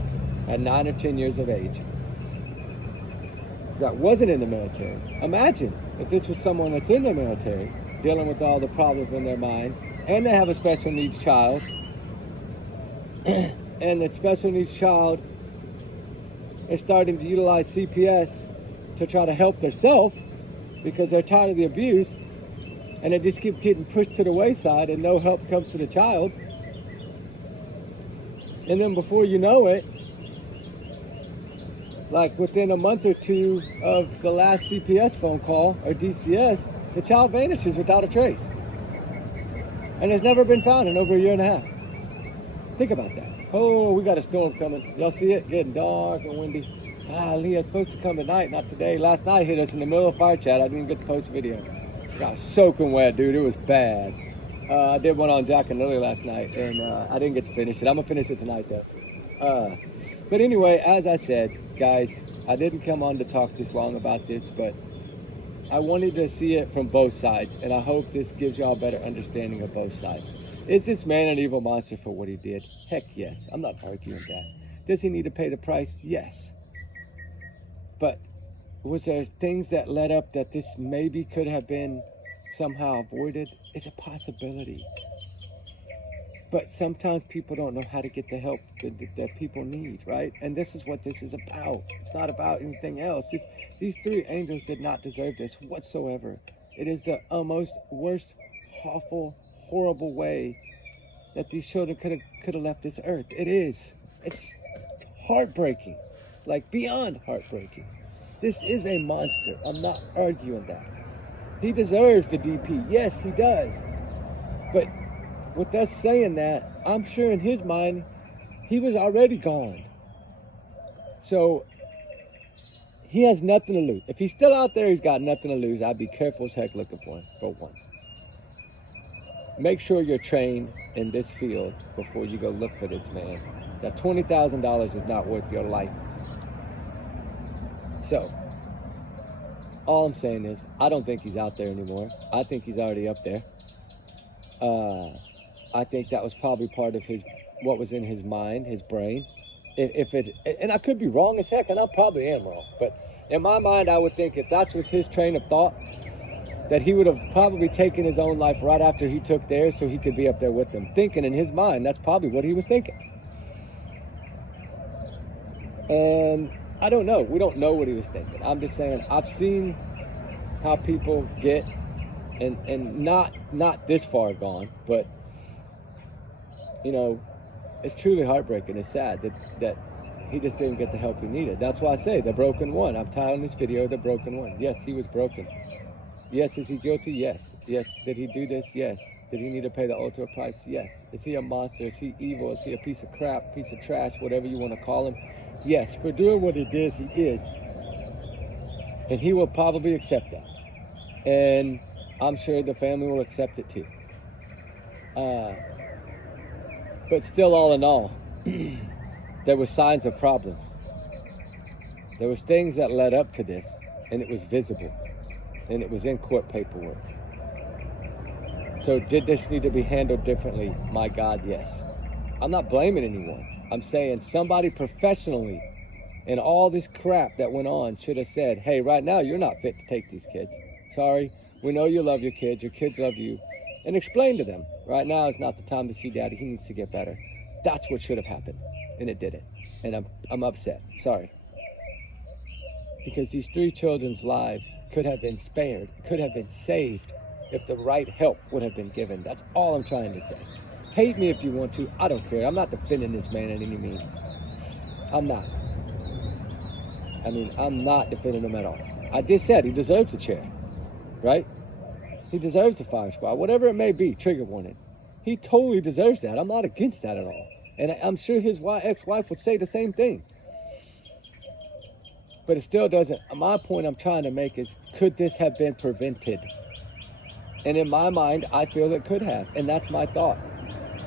at 9 or 10 years of age, that wasn't in the military. Imagine if this was someone that's in the military dealing with all the problems in their mind, and they have a special needs child, and the special needs child is starting to utilize CPS to try to help themselves because they're tired of the abuse, and they just keep getting pushed to the wayside and no help comes to the child. And then before you know it, like within a month or two of the last CPS phone call, or DCS, the child vanishes without a trace. And has never been found in over a year and a half. Think about that. Oh, we got a storm coming. Y'all see it? Getting dark and windy. Golly, it's supposed to come tonight, not today. Last night hit us in the middle of fire chat. I didn't get to post a video. Got soaking wet, dude. It was bad. I did one on Jack and Lily last night, and I didn't get to finish it. I'm going to finish it tonight, though. But anyway, as I said, guys, I didn't come on to talk this long about this, but I wanted to see it from both sides, and I hope this gives y'all a better understanding of both sides. Is this man an evil monster for what he did? Heck yes. I'm not arguing that. Does he need to pay the price? Yes. But was there things that led up that this maybe could have been somehow avoided? It's a possibility. But sometimes people don't know how to get the help that people need, right? And this is what this is about. It's not about anything else. These 3 angels did not deserve this whatsoever. It is the most worst, awful, horrible way that these children could have left this earth. It is. It's heartbreaking, like beyond heartbreaking. This is a monster. I'm not arguing that. He deserves the DP. Yes, he does. But with us saying that, I'm sure in his mind, he was already gone. So he has nothing to lose. If he's still out there, he's got nothing to lose. I'd be careful as heck looking for him, for one. Make sure you're trained in this field before you go look for this man. That $20,000 is not worth your life. So, all I'm saying is, I don't think he's out there anymore. I think he's already up there. I think that was probably part of what was in his mind, his brain. And I could be wrong as heck, and I probably am wrong. But in my mind, I would think if that was his train of thought, that he would have probably taken his own life right after he took theirs so he could be up there with them. Thinking in his mind, that's probably what he was thinking. And I don't know. We don't know what he was thinking. I'm just saying, I've seen how people get, and not this far gone, but, you know, it's truly heartbreaking. It's sad that he just didn't get the help he needed. That's why I say the broken one. I'm titling this video The Broken One. Yes, he was broken. Yes, is he guilty? Yes. Yes. Did he do this? Yes. Did he need to pay the ultimate price? Yes. Is he a monster? Is he evil? Is he a piece of crap, piece of trash, whatever you want to call him? Yes, for doing what he did, he is. And he will probably accept that. And I'm sure the family will accept it too. But still, all in all, there were signs of problems. There was things that led up to this, and it was visible. And it was in court paperwork. So did this need to be handled differently? My God, yes. I'm not blaming anyone. I'm saying somebody professionally in all this crap that went on should have said, hey, right now you're not fit to take these kids. Sorry, we know you love your kids love you. And explain to them, right now is not the time to see daddy, he needs to get better. That's what should have happened, and it didn't. And I'm upset, sorry. Because these 3 children's lives could have been spared, could have been saved if the right help would have been given. That's all I'm trying to say. Hate me if you want to, I don't care. I'm not defending this man in any means. I'm not. I mean, I'm not defending him at all. I just said he deserves a chair, right? He deserves a fire squad, whatever it may be, trigger warning. He totally deserves that. I'm not against that at all. And I'm sure his ex-wife would say the same thing. But it still doesn't. My point I'm trying to make is, could this have been prevented? And in my mind, I feel it could have. And that's my thought.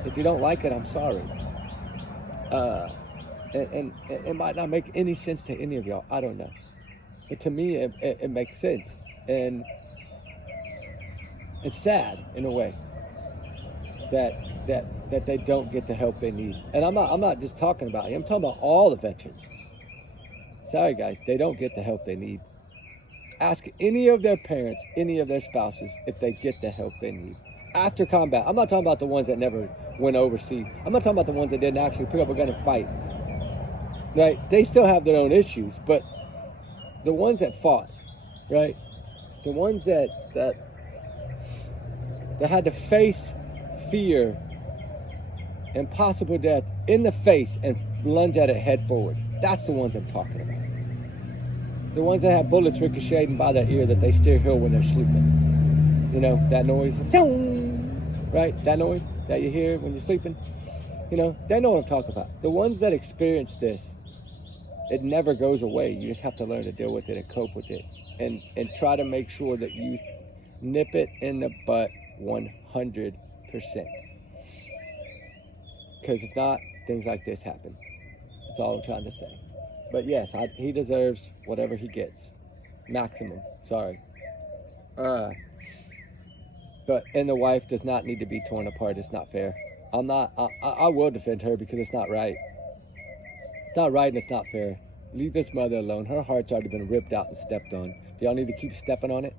If you don't like it, I'm sorry. And it might not make any sense to any of y'all. I don't know. But to me, it makes sense. And it's sad, in a way, that they don't get the help they need. And I'm not just talking about him. I'm talking about all the veterans. Sorry, guys, they don't get the help they need. Ask any of their parents, any of their spouses, if they get the help they need. After combat, I'm not talking about the ones that never went overseas. I'm not talking about the ones that didn't actually pick up a gun and fight. Right? They still have their own issues, but the ones that fought, right? The ones that had to face fear and possible death in the face and lunge at it head forward. That's the ones I'm talking about. The ones that have bullets ricocheting by their ear that they still hear when they're sleeping. You know, that noise, right? That noise that you hear when you're sleeping. You know, they know what I'm talking about. The ones that experience this, it never goes away. You just have to learn to deal with it and cope with it. And try to make sure that you nip it in the butt 100%. Because if not, things like this happen. That's all I'm trying to say. But yes, he deserves whatever he gets. Maximum. Sorry. And the wife does not need to be torn apart. It's not fair. I will defend her because it's not right. It's not right and it's not fair. Leave this mother alone. Her heart's already been ripped out and stepped on. Do y'all need to keep stepping on it?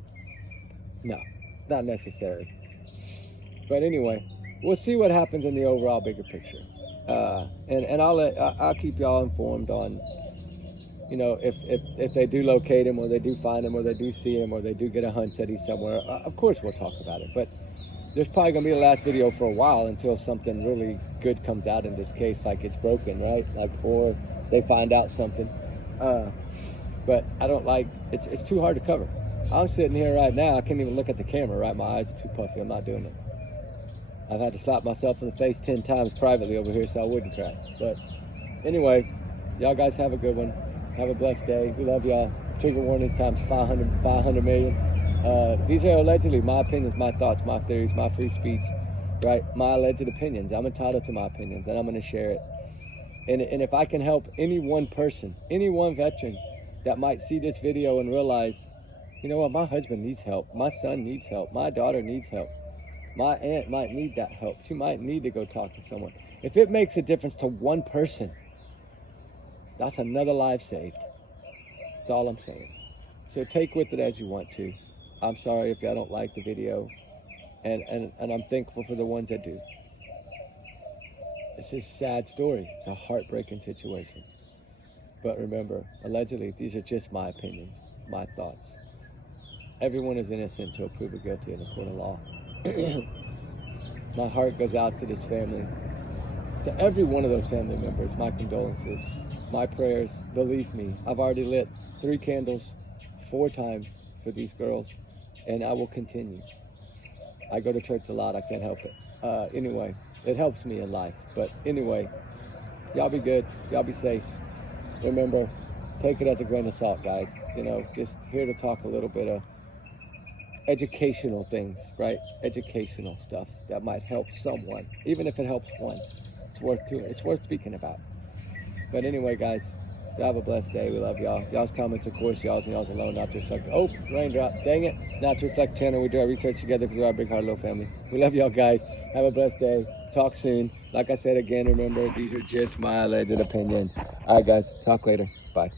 No, not necessary. But anyway, we'll see what happens in the overall bigger picture. And I'll keep y'all informed on, you know, if they do locate him, or they do find him, or they do see him, or they do get a hunch that he's somewhere. Of course we'll talk about it. But there's probably gonna be the last video for a while until something really good comes out in this case, like it's broken, right? Like, or they find out something. But I don't like, it's too hard to cover. I'm sitting here right now, I can't even look at the camera, right? My eyes are too puffy, I'm not doing it. I've had to slap myself in the face 10 times privately over here so I wouldn't cry. But anyway, y'all guys have a good one. Have a blessed day. We love y'all. Trigger warnings times 500 million. These are allegedly my opinions, my thoughts, my theories, my free speech, right? My alleged opinions. I'm entitled to my opinions, and I'm going to share it. And if I can help any one person, any one veteran that might see this video and realize, you know what, my husband needs help, my son needs help, my daughter needs help, my aunt might need that help, she might need to go talk to someone. If it makes a difference to one person, that's another life saved. That's all I'm saying. So take with it as you want to. I'm sorry if y'all don't like the video, and I'm thankful for the ones that do. It's a sad story. It's a heartbreaking situation. But remember, allegedly, these are just my opinions, my thoughts. Everyone is innocent until proven guilty in a court of law. My heart goes out to this family, to every one of those family members. My condolences, my prayers. Believe me, I've already lit 3 candles 4 times for these girls, and I will continue. I go to church a lot. I can't help it. Anyway, it helps me in life. But anyway, y'all be good. Y'all be safe. Remember, take it as a grain of salt, guys. You know, just here to talk a little bit of educational things, right? Educational stuff that might help someone, even if it helps one. It's worth doing. It's worth speaking about. But anyway, guys, have a blessed day. We love y'all. Y'all's comments, of course, y'all's and y'all's alone, not to reflect. Oh, raindrop. Dang it. Not to reflect channel. We do our research together because we're our big heart little family. We love y'all, guys. Have a blessed day. Talk soon. Like I said again, remember, these are just my alleged opinions. All right, guys. Talk later. Bye.